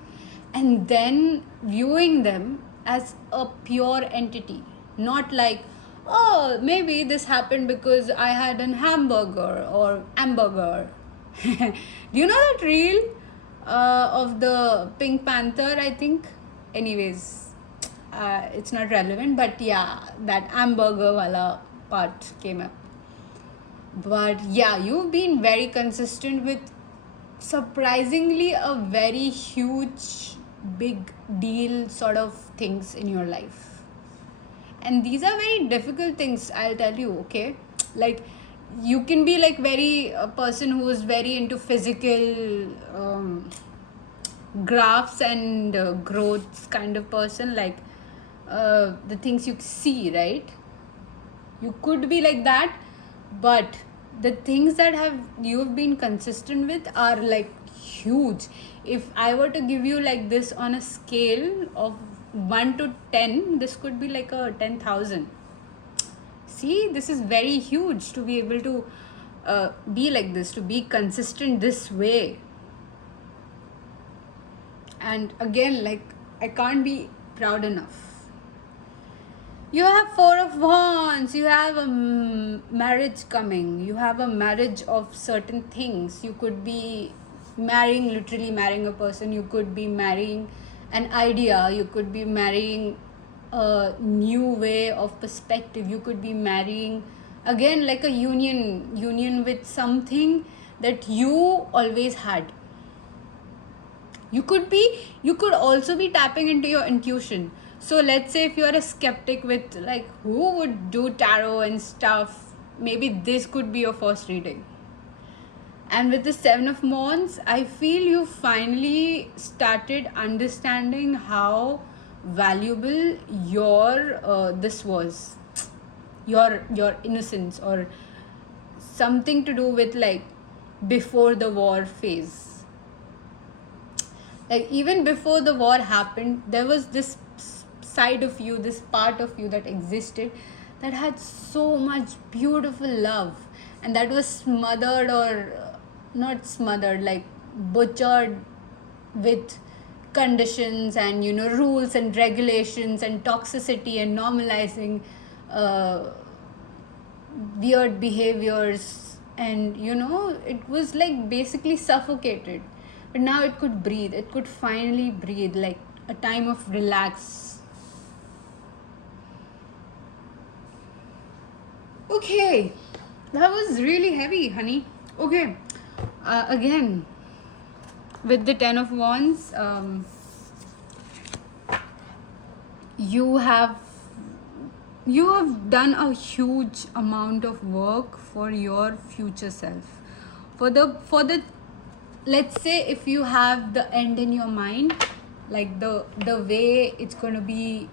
and then viewing them as a pure entity, not like, oh, maybe this happened because I had an hamburger or hamburger. Do you know that reel of the Pink Panther, I think? Anyways, it's not relevant, but yeah, that hamburger wala part came up. But yeah, you've been very consistent with surprisingly a very huge, big deal sort of things in your life. And these are very difficult things, I'll tell you, okay? Like, you can be like a person who is very into physical graphs and growths kind of person, like the things you see, right? You could be like that, but the things that you've been consistent with are like huge. If I were to give you like this on a scale of 1 to 10, this could be like a 10,000. See, this is very huge to be able to be like this, to be consistent this way. And again, like, I can't be proud enough. You have 4 of Wands. You have a marriage coming. You have a marriage of certain things. You could be literally marrying a person. You could be marrying an idea. You could be marrying a new way of perspective. You could be marrying, again, like a union with something that you always had. You could also be tapping into your intuition. So let's say if you're a skeptic with like, who would do tarot and stuff, maybe this could be your first reading. And with the 7 of Wands, I feel you finally started understanding how valuable this was, your innocence, or something to do with like before the war phase. Like, even before the war happened, there was this side of you, this part of you that existed, that had so much beautiful love, and that was smothered, or not smothered, like butchered with conditions and rules and regulations and toxicity and normalizing weird behaviors, and it was like basically suffocated. But now it could breathe. It could finally breathe, like a time of relax. Okay, that was really heavy, honey. Okay, again, with the 10 of Wands, you have done a huge amount of work for your future self. For the let's say, if you have the end in your mind, like the way it's going to be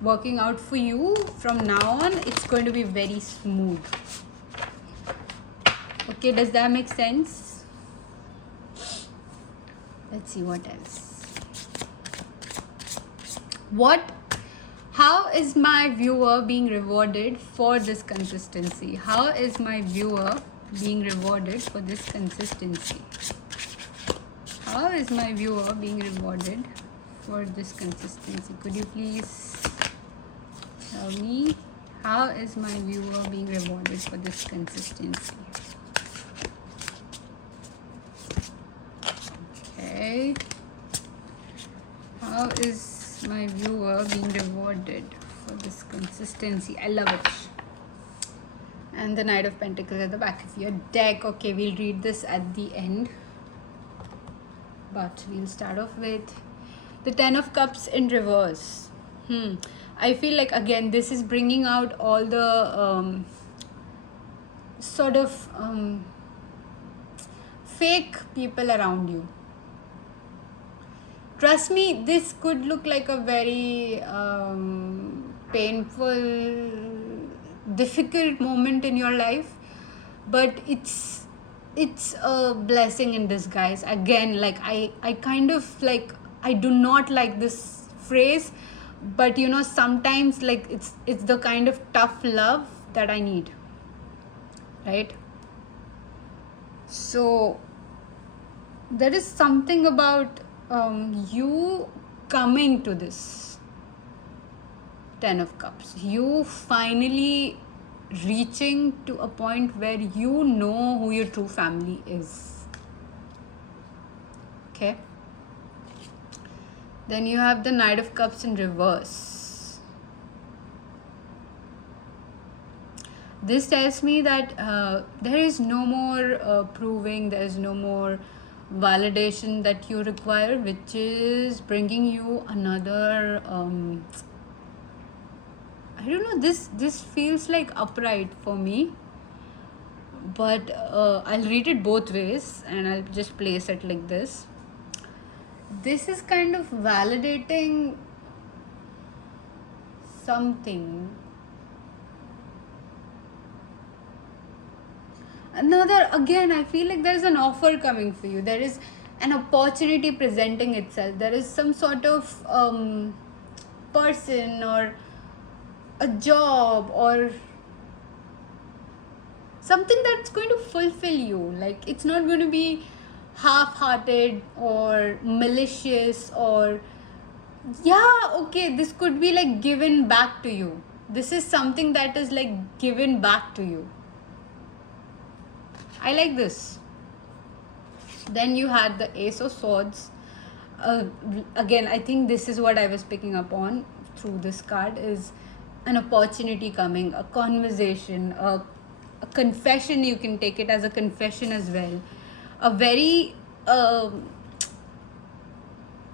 working out for you from now on, it's going to be very smooth. Okay, does that make sense? Let's see what else. How is my viewer being rewarded for this consistency? How is my viewer being rewarded for this consistency? How is my viewer being rewarded for this consistency? Could you please tell me, how is my viewer being rewarded for this consistency? Okay. How is my viewer being rewarded for this consistency? I love it. and the Knight of Pentacles at the back of your deck. Okay, we'll read this at the end, but we'll start off with the Ten of Cups in reverse. I feel like, again, this is bringing out all the sort of fake people around you. Trust me, this could look like a very painful, difficult moment in your life, but it's a blessing in disguise. Again, like I kind of like, I do not like this phrase, but sometimes, like, it's the kind of tough love that I need, right? So there is something about you coming to this Ten of Cups, you finally reaching to a point where you know who your true family is. Okay, then you have the Knight of Cups in reverse. This tells me that there is no more proving, there is no more validation that you require, which is bringing you another I don't know, this feels like upright for me, but I'll read it both ways and I'll just place it like this. This is kind of validating something. Another, again, I feel like there's an offer coming for you. There is an opportunity presenting itself. There is some sort of person or a job or something that's going to fulfill you. Like, it's not going to be half-hearted or malicious, or okay, this could be like given back to you. This is something that is like given back to you. I like this. Then you had the Ace of Swords. Again, I think this is what I was picking up on through this card, is an opportunity coming, a conversation, a confession. You can take it as a confession as well. A very a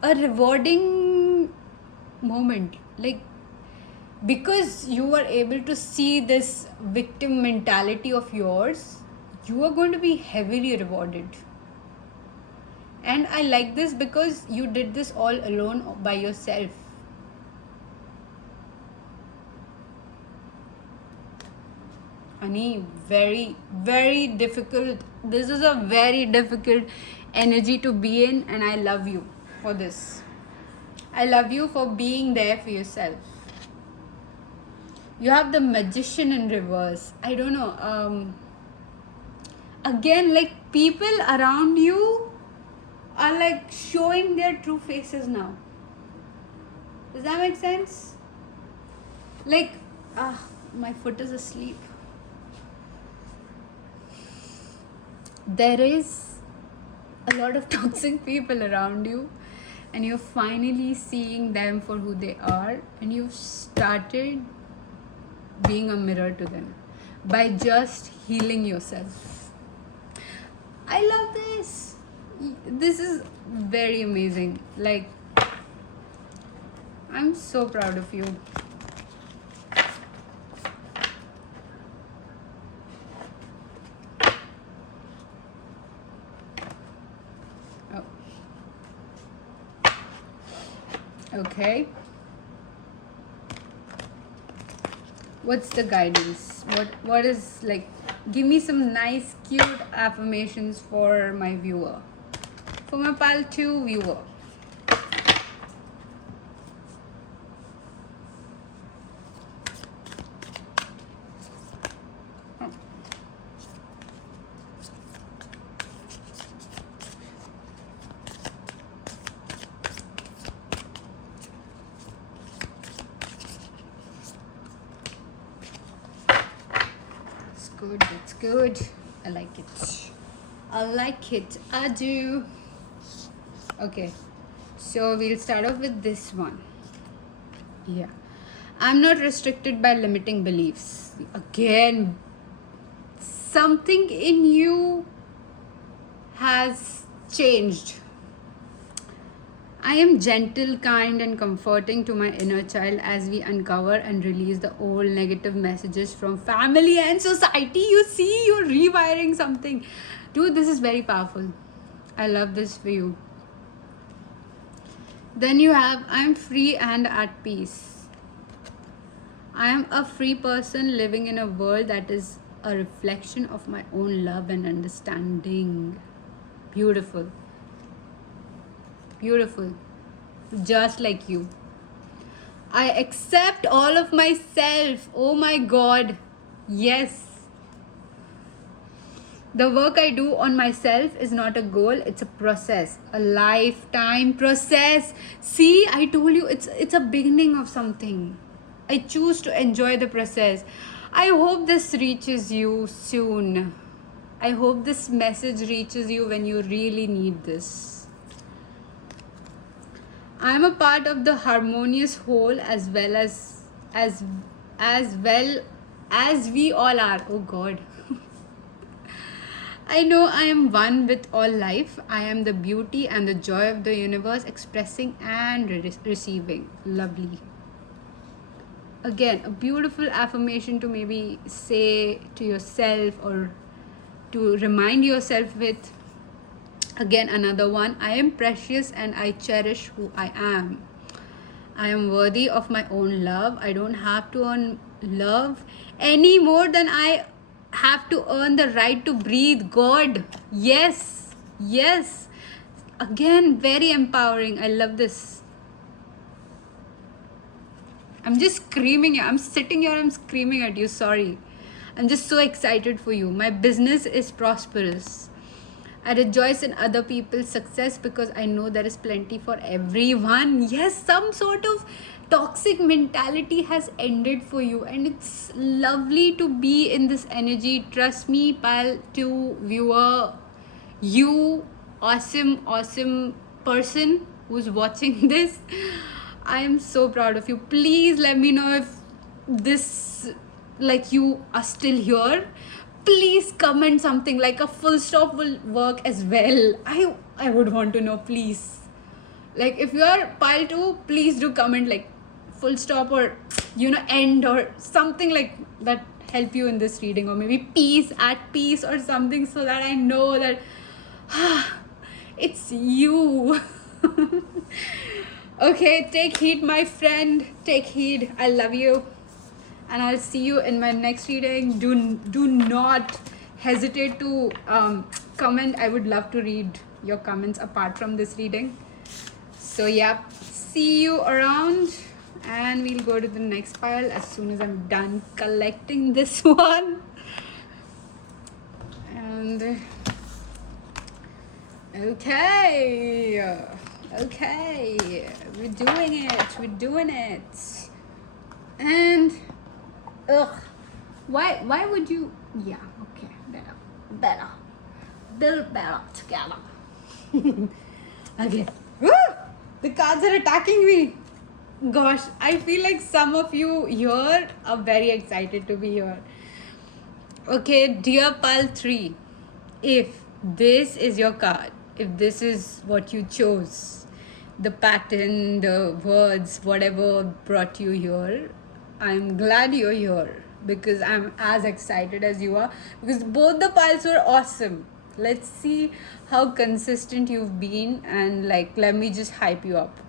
rewarding moment, like, because you are able to see this victim mentality of yours, you are going to be heavily rewarded. And I like this because you did this all alone by yourself. Honey, very, very difficult. This is a very difficult energy to be in, and I love you for this. I love you for being there for yourself. You have the Magician in reverse. I don't know. Again, like, people around you are like showing their true faces now. Does that make sense? Like, my foot is asleep. There is a lot of toxic people around you, and you're finally seeing them for who they are, and you've started being a mirror to them by just healing yourself. I love this. This is very amazing. Like, I'm so proud of you. Oh. Okay. What's the guidance? What is, like, give me some nice cute affirmations for my viewer, for my pal 2 viewer. Good, that's good. I like it. I like it. I do. Okay, so we'll start off with this one. Yeah. I'm not restricted by limiting beliefs. Again, something in you has changed. I am gentle, kind, and comforting to my inner child as we uncover and release the old negative messages from family and society. You see, you're rewiring something. Dude, this is very powerful. I love this for you. Then you have, I'm free and at peace. I am a free person living in a world that is a reflection of my own love and understanding. Beautiful. Beautiful. Just like you. I accept all of myself. Oh my God. Yes. The work I do on myself is not a goal, it's a process, a lifetime process. See, I told you it's a beginning of something. I choose to enjoy the process. I hope this reaches you soon. I hope this message reaches you when you really need this. I am a part of the harmonious whole as well as we all are. Oh God. I know I am one with all life. I am the beauty and the joy of the universe, expressing and receiving. Lovely. Again, a beautiful affirmation to maybe say to yourself or to remind yourself with. Again, another one. I am precious and I cherish who I am. I am worthy of my own love. I don't have to earn love any more than I have to earn the right to breathe. God. Yes. Yes. Again, very empowering. I love this. I'm just screaming. I'm sitting here. I'm screaming at you. Sorry. I'm just so excited for you. My business is prosperous. I rejoice in other people's success because I know there is plenty for everyone. Yes, some sort of toxic mentality has ended for you, and it's lovely to be in this energy. Trust me, pal, to viewer, you awesome person who's watching this. I am so proud of you. Please let me know if this, like, you are still here. Please comment something, like a full stop will work as well. I would want to know, please. Like, if you are pile 2, please do comment like full stop or end or something like that, help you in this reading, or maybe peace, at peace or something, so that I know that it's you. Okay, take heed, my friend. Take heed. I love you. And I'll see you in my next reading. Do not hesitate to comment. I would love to read your comments apart from this reading. So yeah, see you around, and we'll go to the next pile as soon as I'm done collecting this one. And okay, we're doing it. And why would you? Yeah, okay, better build better together. Okay. Woo! The cards are attacking me. Gosh, I feel like some of you here are very excited to be here. Okay, dear pile 3, if this is your card, if this is what you chose, the pattern, the words, whatever brought you here, I'm glad you're here because I'm as excited as you are, because both the piles were awesome. Let's see how consistent you've been, and like, let me just hype you up.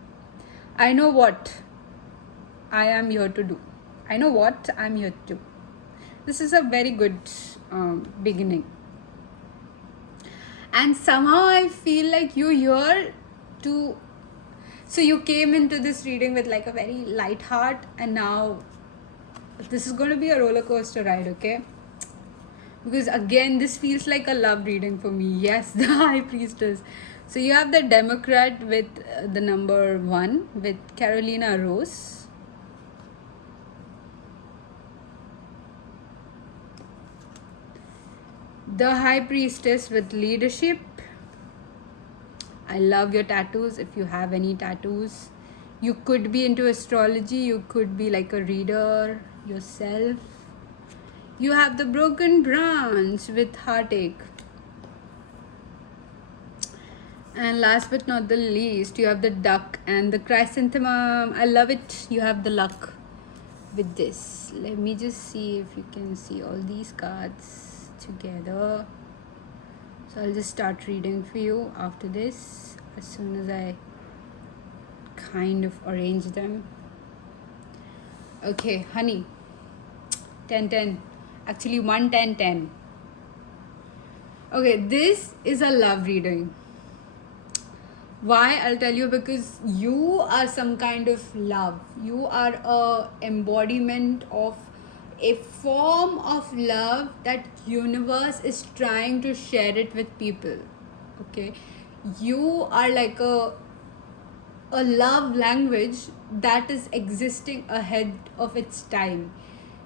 I know what I am here to do. I know what I'm here to do. This is a very good beginning. And somehow I feel like you're here to... So you came into this reading with like a very light heart, and now this is going to be a roller coaster ride, okay? Because again, this feels like a love reading for me. Yes, the High Priestess. So you have the Democrat with the number 1 with Carolina Rose. The High Priestess with leadership. I love your tattoos. If you have any tattoos, you could be into astrology. You could be like a reader yourself. You have the broken branch with heartache. And last but not the least, you have the duck and the chrysanthemum. I love it. You have the luck with this. Let me just see if you can see all these cards together. So I'll just start reading for you after this, as soon as I kind of arrange them. Okay, honey. 10 10. Actually, 1 10 10. Okay, this is a love reading. Why? I'll tell you, because you are some kind of love. You are a embodiment of a form of love that universe is trying to share it with people. Okay, you are like a love language that is existing ahead of its time.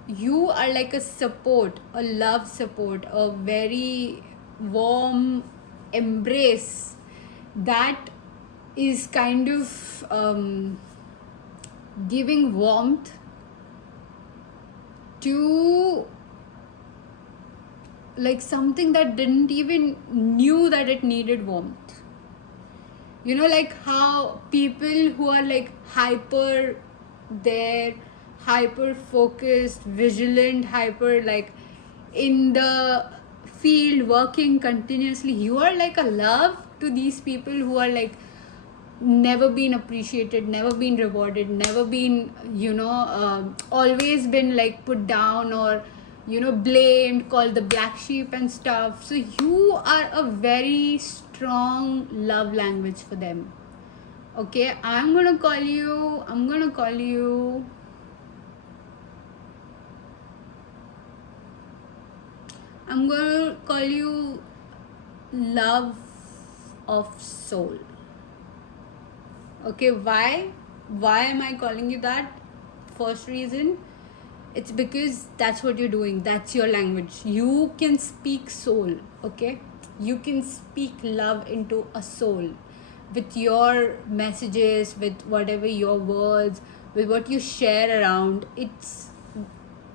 You are like a support, a love support, a very warm embrace that is kind of giving warmth to like something that didn't even knew that it needed warmth. You know, like how people who are like hyper there, hyper focused, vigilant, hyper like in the field working continuously, you are like a love to these people who are like never been appreciated, never been rewarded, never been, always been like put down or, blamed, called the black sheep and stuff. So you are a very strong love language for them. Okay, I'm gonna call you love of soul. Okay, why am I calling you that? First reason, it's because that's what you're doing. That's your language. You can speak soul. Okay, you can speak love into a soul with your messages, with whatever your words, with what you share around. It's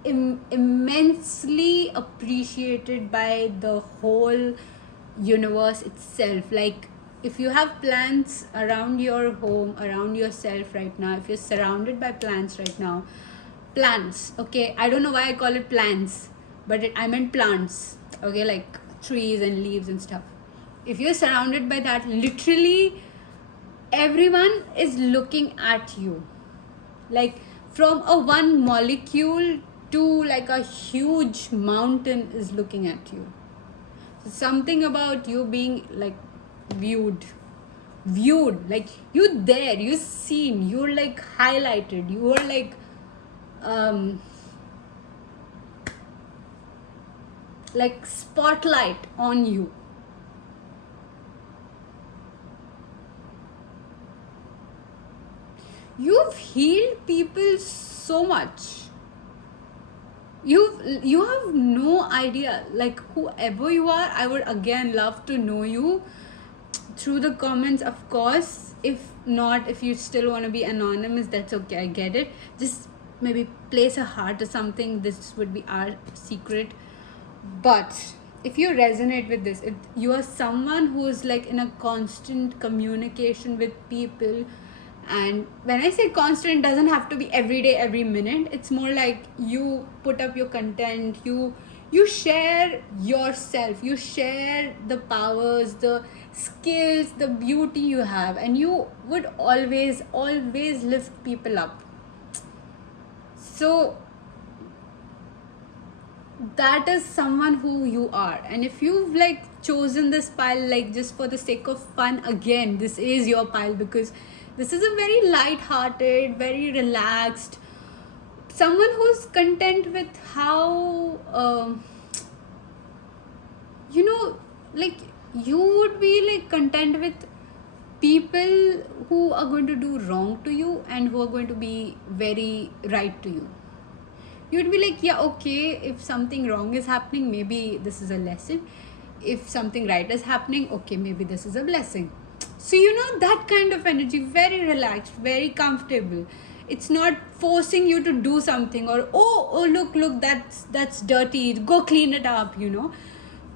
immensely appreciated by the whole universe itself. Like, if you have plants around your home, around yourself right now, if you're surrounded by plants right now, plants, okay, I don't know why I call it plants, but I meant plants, okay, like trees and leaves and stuff. If you're surrounded by that, literally everyone is looking at you, like from a one molecule to like a huge mountain is looking at you. Something about you being like viewed, like you there, you seen, you're like highlighted, you are like spotlight on you. You've healed people so much. You have no idea. Like, whoever you are, I would again love to know you through the comments, of course. If not, if you still want to be anonymous, that's okay, I get it. Just maybe place a heart or something. This would be our secret. But if you resonate with this, if you are someone who is like in a constant communication with people, and when I say constant, it doesn't have to be every day, every minute. It's more like you put up your content, you share yourself, you share the powers, the skills, the beauty you have, and you would always lift people up. So that is someone who you are. And if you've like chosen this pile like just for the sake of fun, again, this is your pile, because this is a very light-hearted, very relaxed, someone who's content with how like you would be like content with people who are going to do wrong to you and who are going to be very right to you. You'd be like, yeah, okay, if something wrong is happening, maybe this is a lesson. If something right is happening, okay, maybe this is a blessing. So, that kind of energy, very relaxed, very comfortable. It's not forcing you to do something, or oh look, that's dirty, go clean it up,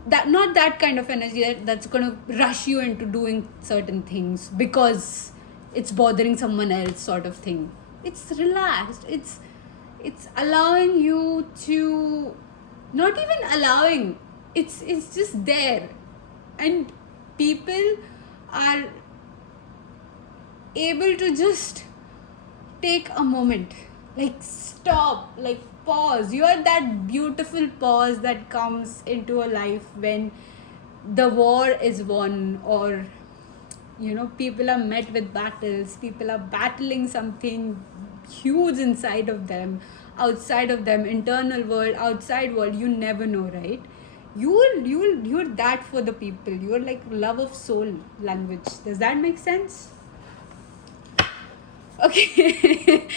that, not that kind of energy that's gonna rush you into doing certain things because it's bothering someone else, sort of thing. It's relaxed. It's allowing you to, not even allowing, it's just there. And people are able to just take a moment, like stop, like pause. You are that beautiful pause that comes into a life when the war is won, or people are met with battles, people are battling something huge inside of them, outside of them, internal world, outside world, you never know, right? You're that for the people. You're like love of soul language. Does that make sense? Okay.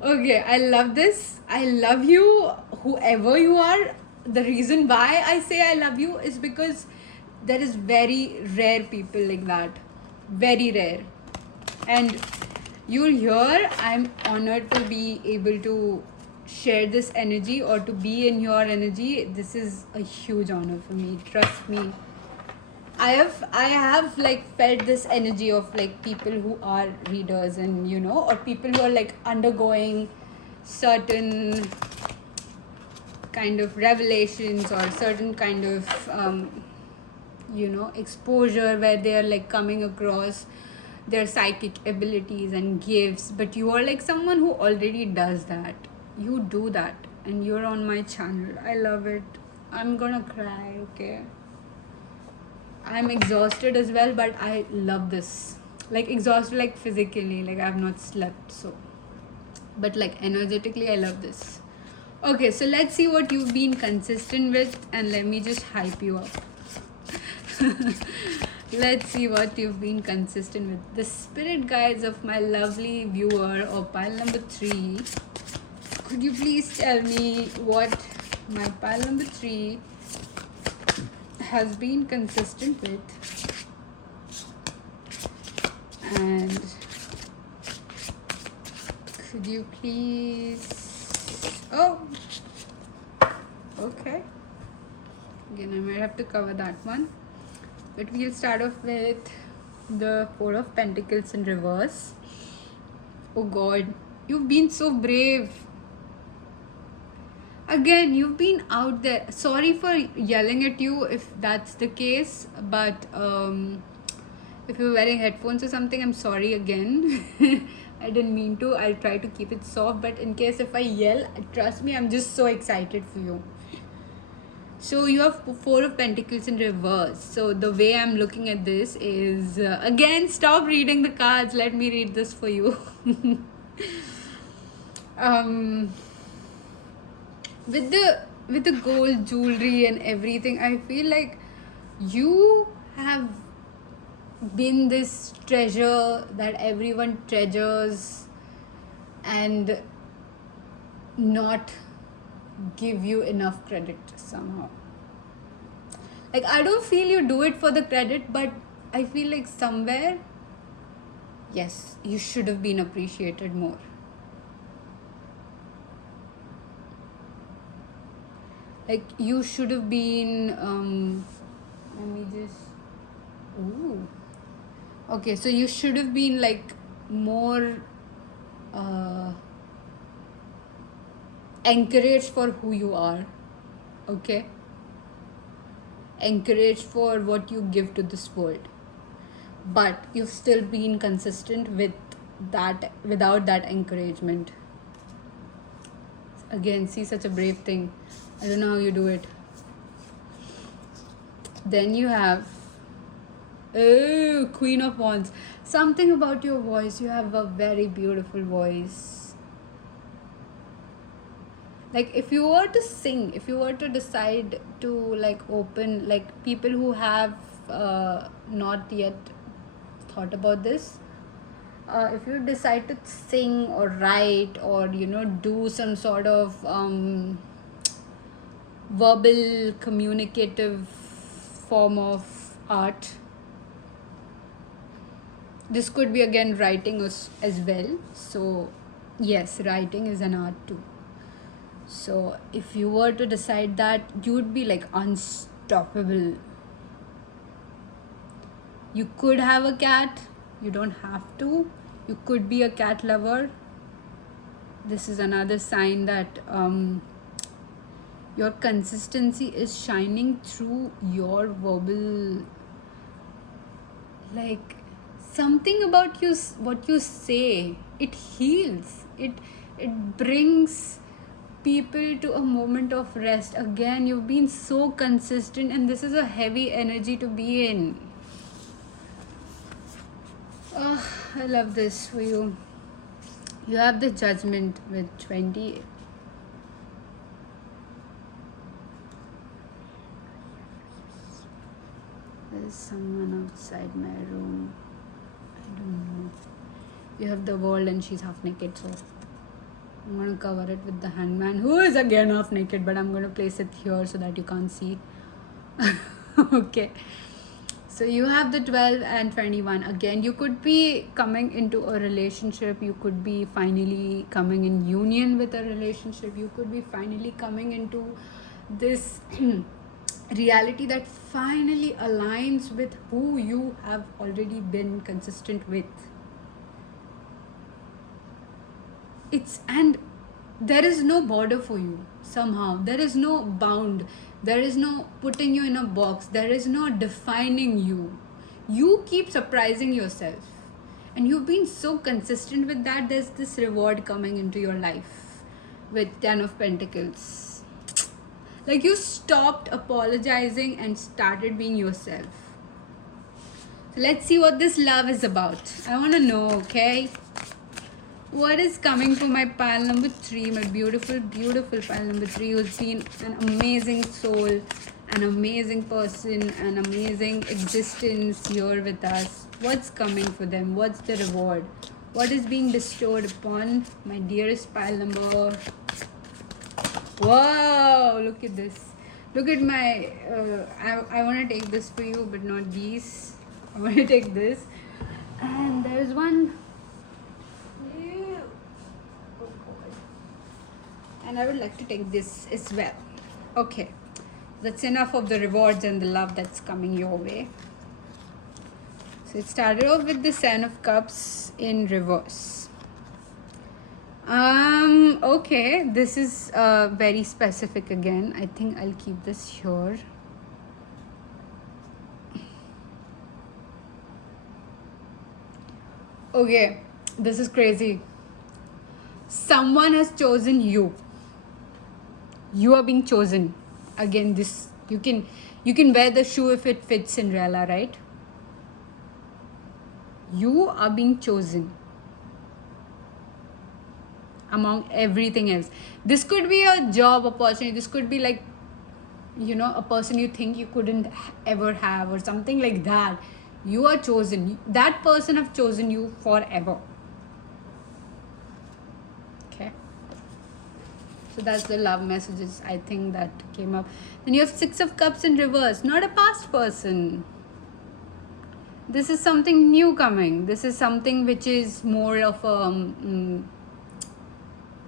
Okay, I love this. I love you, whoever you are. The reason why I say I love you is because there is very rare people like that. Very rare. And you're here. I'm honored to be able to share this energy, or to be in your energy. This is a huge honor for me. Trust me. I have like felt this energy of like people who are readers, and or people who are like undergoing certain kind of revelations, or certain kind of exposure, where they are like coming across their psychic abilities and gifts. But you are like someone who already does that. You do that, and you're on my channel. I love it. I'm gonna cry. Okay, I'm exhausted as well, but I love this. Like exhausted, like physically, like I have not slept, so. But like energetically, I love this. Okay, so let's see what you've been consistent with, and let me just hype you up. Let's see what you've been consistent with. The spirit guides of my lovely viewer of pile number 3. Could you please tell me what my pile number 3 has been consistent with? And could you please... Oh, okay. Again, I might have to cover that one. But we'll start off with the 4 of Pentacles in reverse. Oh God, you've been so brave. Again, you've been out there. Sorry for yelling at you if that's the case, but if you're wearing headphones or something, I'm sorry again. I didn't mean to. I'll try to keep it soft, but in case if I yell, trust me, I'm just so excited for you. So you have 4 of Pentacles in reverse. So the way I'm looking at this is, again, stop reading the cards. Let me read this for you. With the gold jewelry and everything, I feel like you have been this treasure that everyone treasures and not give you enough credit somehow. Like, I don't feel you do it for the credit, but I feel like somewhere, yes, you should have been appreciated more. Like, you should have been, let me just, ooh. Okay, so you should have been like more encouraged for who you are. Okay? Encouraged for what you give to this world. But you've still been consistent with that, without that encouragement. Again, see, such a brave thing. I don't know how you do it. Then you have, oh, Queen of Wands. Something about your voice. You have a very beautiful voice. Like, if you were to sing, if you were to decide to like open, like people who have not yet thought about this, if you decide to sing or write or do some sort of verbal communicative form of art, this could be again writing as well. So Yes, writing is an art too. So if you were to decide that, you would be like unstoppable. You could have a cat, you don't have to. You could be a cat lover. This is another sign that your consistency is shining through your verbal, like something about you, what you say, it heals, it brings people to a moment of rest. Again, you've been so consistent, and this is a heavy energy to be in. Oh, I love this for you. You have the Judgment with 20. There's someone outside my room. I don't know. You have the World, and she's half naked, so I'm going to cover it with the Hangman, who is again half naked, but I'm going to place it here so that you can't see. Okay. So you have the 12 and 21. Again, you could be coming into a relationship. You could be finally coming in union with a relationship. You could be finally coming into this reality that finally aligns with who you have already been consistent with. And there is no border for you. Somehow there is no bound, there is no putting you in a box, there is no defining you. You keep surprising yourself, and you've been so consistent with that. There's this reward coming into your life with 10 of Pentacles. Like, you stopped apologizing and started being yourself. So let's see what this love is about. I want to know, okay? What is coming for my pile number 3, my beautiful, beautiful pile number 3, who's been an amazing soul, an amazing person, an amazing existence here with us. What's coming for them? What's the reward? What is being bestowed upon my dearest pile number? Wow, look at this. Look at my, I want to take this for you, but not these. I want to take this. And there's one. And I would like to take this as well. Okay, that's enough of the rewards and the love that's coming your way. So it started off with the 7 of Cups in reverse. Okay, this is very specific again. I think I'll keep this here. Okay, this is crazy. Someone has chosen you. You are being chosen. Again, this you can wear the shoe if it fits Cinderella, right? You are being chosen among everything else. This could be a job opportunity. This could be like, a person you think you couldn't ever have, or something like that. You are chosen. That person have chosen you forever. Okay. So that's the love messages, I think, that came up. Then you have 6 of Cups in reverse. Not a past person. This is something new coming. This is something which is more of a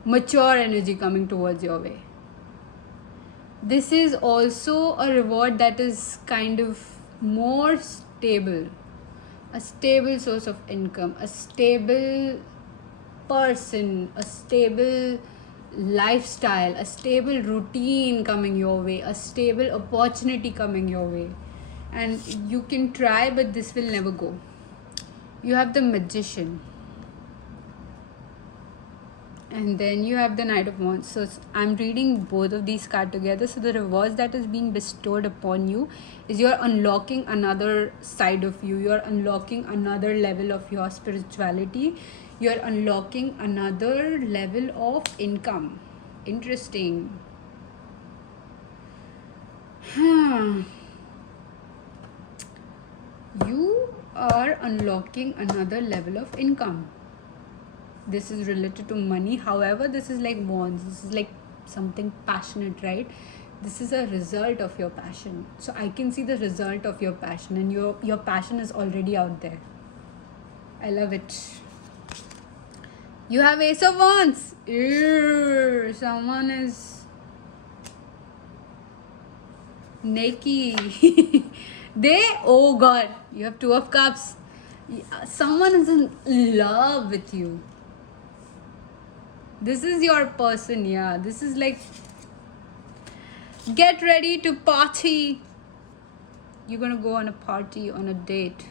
mature energy coming towards your way. This is also a reward that is kind of more stable. A stable source of income. A stable person. A stable lifestyle, a stable routine coming your way, a stable opportunity coming your way. And you can try, but this will never go. You have the Magician. And then you have the Knight of Wands. So I'm reading both of these cards together. So the rewards that is being bestowed upon you is you're unlocking another side of you. You're unlocking another level of your spirituality. You're unlocking another level of income. Interesting. You are unlocking another level of income. This is related to money. However, this is like Wands. This is like something passionate, right? This is a result of your passion. So I can see the result of your passion, and your passion is already out there. I love it. You have Ace of Wands. Ew, someone is naked. Oh God, you have Two of Cups. Someone is in love with you. This is your person, yeah. This is like, get ready to party. You're gonna go on a party, on a date.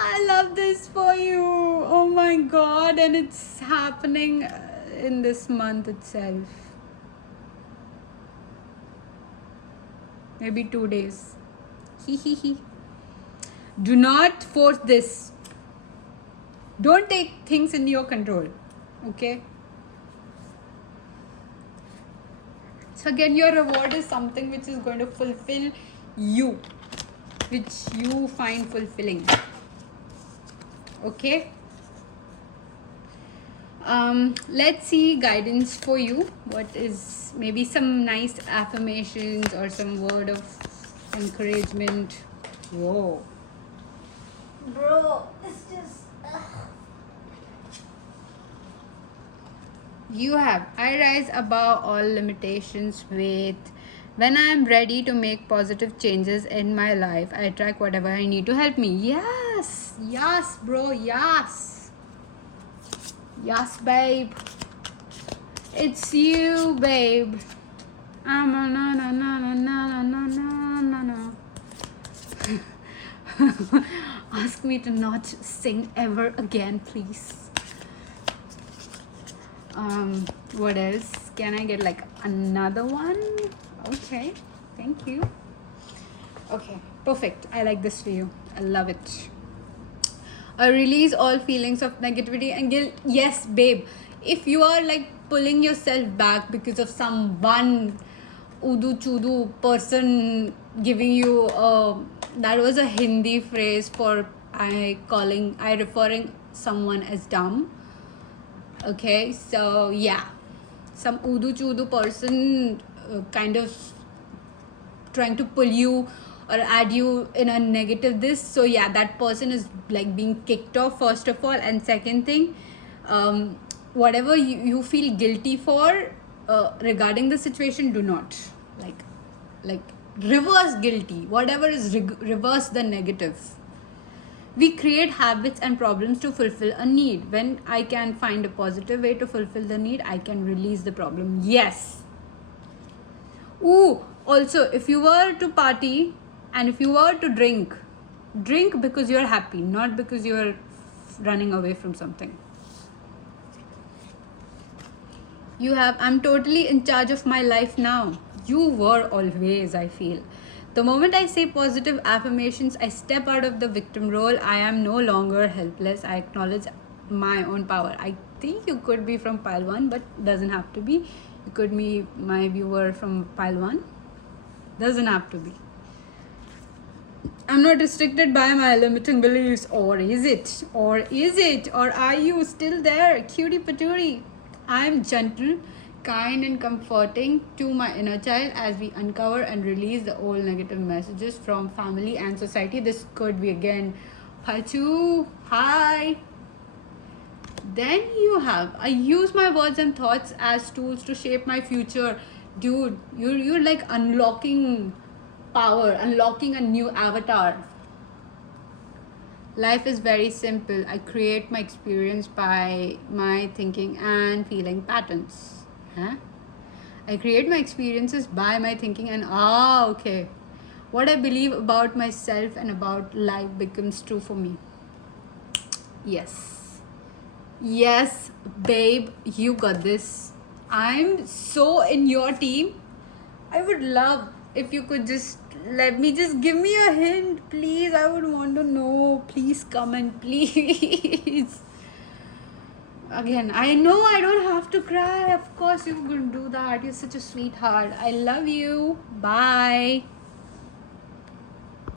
I love this for you. Oh my God, and it's happening in this month itself. Maybe 2 days. Do not force this. Don't take things in your control. Okay? So again, your reward is something which is going to fulfill you, which you find fulfilling. Okay? Let's see guidance for you. What is maybe some nice affirmations or some word of encouragement? Whoa. Bro, it's just... You have, I rise above all limitations with, when I am ready to make positive changes in my life, I attract whatever I need to help me. Yes, yes, bro, yes. Yes, babe. It's you, babe. I'm a na na na na na na na na na. Ask me to not sing ever again, please. What else? Can I get like another one? Okay, thank you. Okay, perfect. I like this for you. I love it. Release all feelings of negativity and guilt. Yes, babe. If you are like pulling yourself back because of some one udu chudu person giving you that was a Hindi phrase for I referring someone as dumb. Okay, so yeah, some udu chudu person kind of trying to pull you or add you in a negative this. So yeah, that person is like being kicked off, first of all. And second thing, whatever you feel guilty for regarding the situation, do not like reverse guilty. Whatever is reverse the negative. We create habits and problems to fulfill a need. When I can find a positive way to fulfill the need, I can release the problem. Yes. Ooh, also, if you were to party and if you were to drink because you're happy, not because you're running away from something. You have, I'm totally in charge of my life now. You were always, I feel. The moment I say positive affirmations, I step out of the victim role. I am no longer helpless. I acknowledge my own power. I think you could be from pile 1, but doesn't have to be. You could be my viewer from pile 1. Doesn't have to be. I'm not restricted by my limiting beliefs. Or is it? Or is it? Or are you still there? Cutie patootie. I'm gentle, kind and comforting to my inner child as we uncover and release the old negative messages from family and society. This could be again pile 2. Hi. Then you have, I use my words and thoughts as tools to shape my future. Dude, you're like unlocking power, unlocking a new avatar. Life is very simple. I create my experience by my thinking and feeling patterns. Huh? I create my experiences by my thinking and okay. What I believe about myself and about life becomes true for me. Yes. Yes, babe, you got this. I'm so in your team. I would love if you could just give me a hint, please. I would want to know. Please comment, please. Again, I know I don't have to cry. Of course, you can do that. You're such a sweetheart. I love you. Bye.